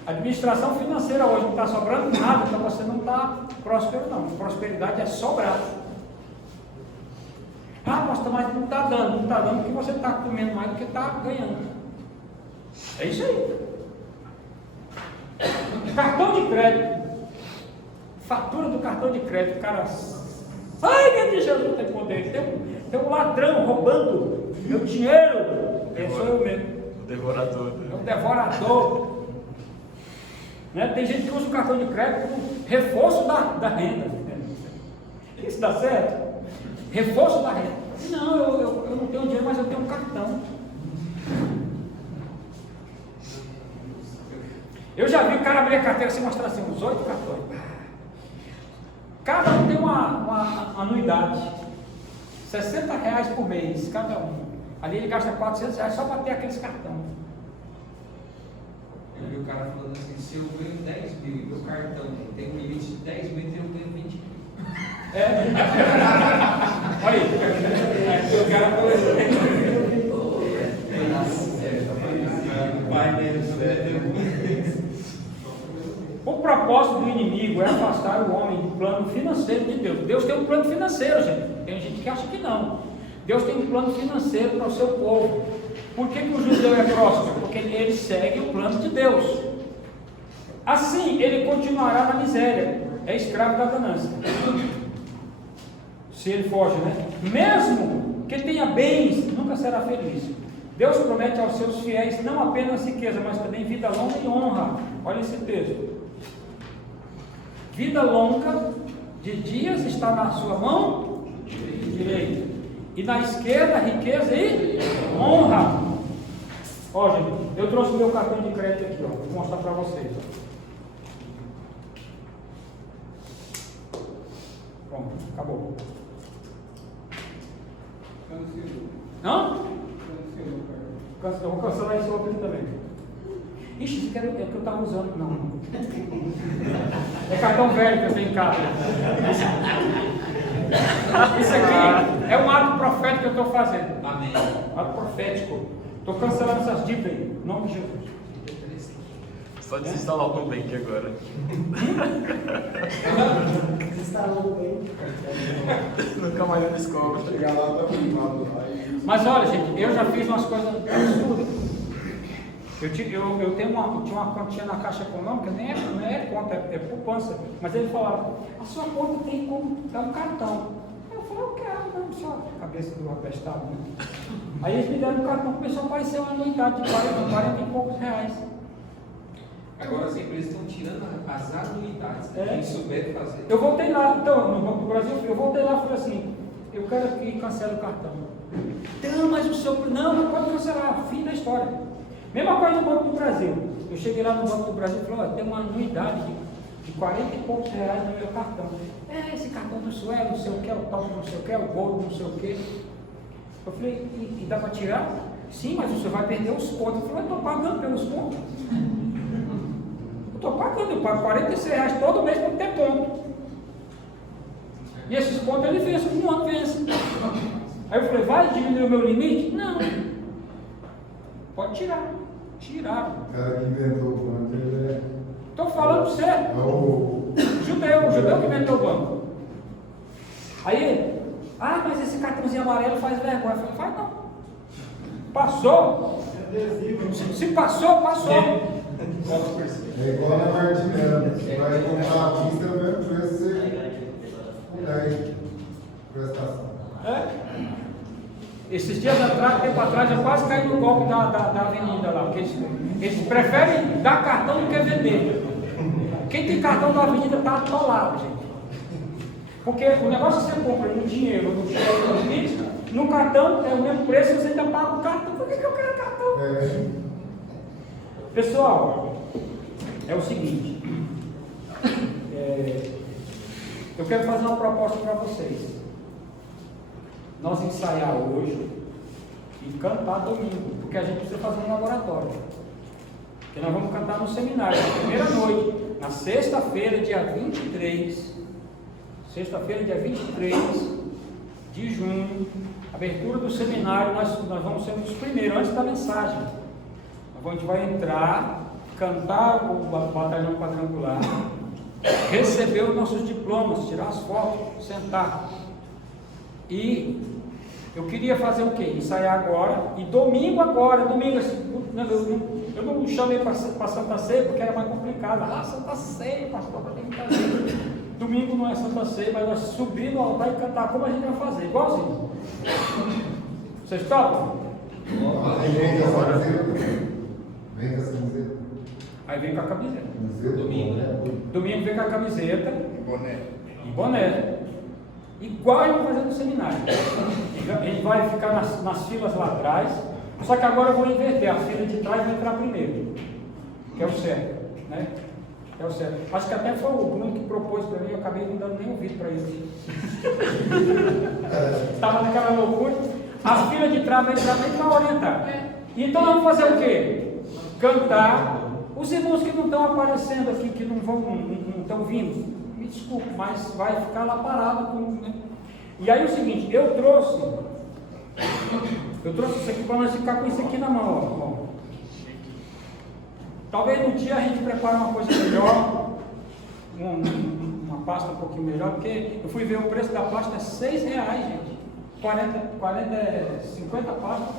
administração financeira hoje não está sobrando nada, então você não está próspero não. Prosperidade é sobrar. Pastor, mas não está dando porque você está comendo mais do que está ganhando. É isso aí. Cartão de crédito. Fatura do cartão de crédito. O cara sai de Jesus, tem poder. Tem um ladrão roubando meu dinheiro. Sou eu mesmo. O devorador. É um devorador. Né? Tem gente que usa o cartão de crédito como reforço da renda. Isso dá certo? Reforço da renda. Não, eu não tenho dinheiro, mas eu tenho um cartão. Eu já vi o cara abrir a carteira assim, mostrar assim, uns 8 cartões. Cada um tem uma anuidade. R$60 por mês, cada um. Ali ele gasta R$400 só para ter aqueles cartões. Eu vi o cara falando assim, se eu ganho 10 mil e meu cartão tem um limite de 10 mil, então eu ganho 20 mil. Olha aí. O cara falou O propósito do inimigo é afastar o homem do plano financeiro de Deus. Deus tem um plano financeiro, gente. Tem gente que acha que não. Deus tem um plano financeiro para o seu povo. Por que o judeu é próspero? Porque ele segue o plano de Deus. Assim, ele continuará na miséria. É escravo da ganância. Se ele foge, né? Mesmo que tenha bens, nunca será feliz. Deus promete aos seus fiéis não apenas riqueza, mas também vida longa e honra. Olha esse texto. Vida longa de dias está na sua mão direita, E na esquerda, riqueza e honra. Ó, gente, eu trouxe meu cartão de crédito aqui, ó. Vou mostrar para vocês. Pronto, acabou. Cancelou. Hã? Cancelou, Eu vou cancelar esse outro aqui também. Ixi, isso é que eu estava usando. Não. É cartão velho que eu tenho em casa. Isso aqui é um ato profético que eu estou fazendo. Amém. Ato profético. Estou cancelando essas dívidas aí. Em nome de Jesus. Só desinstalar o Nubank agora. Desinstalou o bem. Nunca mais na escola. Chegar lá, tá filmado lá. Mas olha, gente, eu já fiz umas coisas absurdas. Eu tinha uma continha na Caixa Econômica, não é conta, é poupança. Mas eles falaram, a sua conta tem como dar um cartão. Eu falei, eu quero, não, só a cabeça do apestado. Né? Aí eles me deram um cartão, começou a aparecer uma anuidade de 40 e poucos reais. Agora as empresas estão tirando as anuidades. É. Quem souber fazer. Eu voltei lá, então, no Banco do Brasil, eu voltei lá e falei assim, eu quero que cancele o cartão. Não, mas o seu. Não pode cancelar, fim da história. Mesma coisa no Banco do Brasil. Eu cheguei lá no Banco do Brasil e falei, tem uma anuidade de 40 e poucos reais no meu cartão. Esse cartão do Suelo, não sei o que, o top não sei o que, o Gold não sei o que. Eu falei, e dá para tirar? Sim, mas você vai perder os pontos. Eu falei, eu estou pagando pelos pontos. Eu estou pagando, eu pago 46 reais todo mês para ter ponto. E esses pontos ele vence, um ano vence. Aí eu falei, vai diminuir o meu limite? Não. Pode tirar. Tiraram. O cara que inventou o banco, ele é. Estou falando para você. É o. Judeu que vendeu o banco. Aí, mas esse cartãozinho amarelo faz vergonha. Eu falei, faz não. Passou. Se passou, passou. É igual na Martinelli. Você vai comprar a pista, o mesmo preço você prestação. É? Esses dias atrás, tempo atrás, eu quase caí no golpe da avenida lá. Porque eles preferem dar cartão do que vender. Quem tem cartão da avenida está atolado, gente. Porque o negócio que você compra no dinheiro, no cheque, no Pix, no cartão é o mesmo preço e você ainda paga o cartão. Por que eu quero cartão? Pessoal, é o seguinte. Eu quero fazer uma proposta para vocês. Nós ensaiar hoje e cantar domingo, porque a gente precisa fazer um laboratório. Porque nós vamos cantar no seminário, na primeira noite, na sexta-feira, dia 23. Sexta-feira, dia 23 de junho, abertura do seminário, nós vamos ser um dos primeiros, antes da mensagem. A gente vai entrar, cantar o batalhão quadrangular, receber os nossos diplomas, tirar as fotos, sentar. E eu queria fazer o quê? Ensaiar agora, e domingo assim, eu não chamei para Santa Ceia porque era mais complicado. Santa Ceia, pastor, vai ter que fazer. Domingo não é Santa Ceia, mas nós subir no altar e cantar como a gente vai fazer, igualzinho. Vocês topam? Aí vem com a camiseta. Vem com a camiseta. Aí vem com a camiseta. Domingo, né? Domingo vem com a camiseta Boné. e boné. Igual a gente vai fazer no seminário. Ele vai ficar nas filas lá atrás. Só que agora eu vou inverter. A fila de trás vai entrar primeiro. Que é o certo. Né? É o certo. Acho que até foi o Bruno que propôs para mim. Eu acabei não dando nem ouvido para ele. Estava naquela loucura. A fila de trás vai entrar bem para orientar. Então vamos fazer o quê? Cantar. Os irmãos que não estão aparecendo aqui, que não estão vindo, me desculpe, mas vai ficar lá parado. Né? E aí o seguinte, eu trouxe isso aqui para nós ficar com isso aqui na mão. Ó. Talvez no dia a gente prepare uma coisa melhor, uma pasta um pouquinho melhor, porque eu fui ver o preço da pasta é R$6, gente. 50 pastas,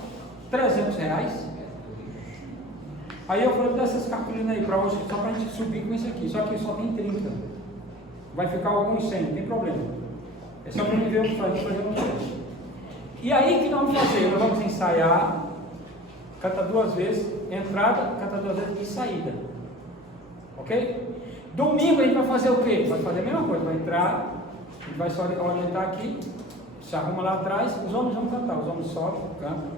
R$300. Aí eu falei, dessas cartolinas aí para hoje, só para a gente subir com isso aqui, só que só tem 30. Vai ficar alguns 100, não tem problema. É só para ver o que fazer um teste. E aí que nós vamos fazer? Nós vamos ensaiar, canta 2 vezes, entrada, canta 2 vezes e saída. Ok? Domingo a gente vai fazer o quê? Vai fazer a mesma coisa, vai entrar, a gente vai só orientar aqui, Se arruma lá atrás, os homens vão cantar, os homens sobem, cantam,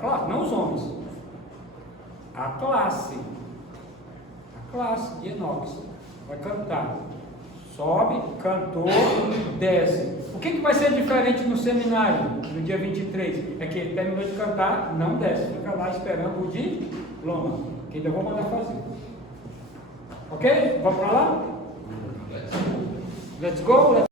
claro, não os homens, a classe de Enoque vai cantar, sobe, cantou, desce. O que vai ser diferente no seminário, no dia 23? É que ele terminou de cantar, não desce, fica lá esperando o diploma, que ainda vou mandar fazer. Ok? Vamos para lá? Let's go.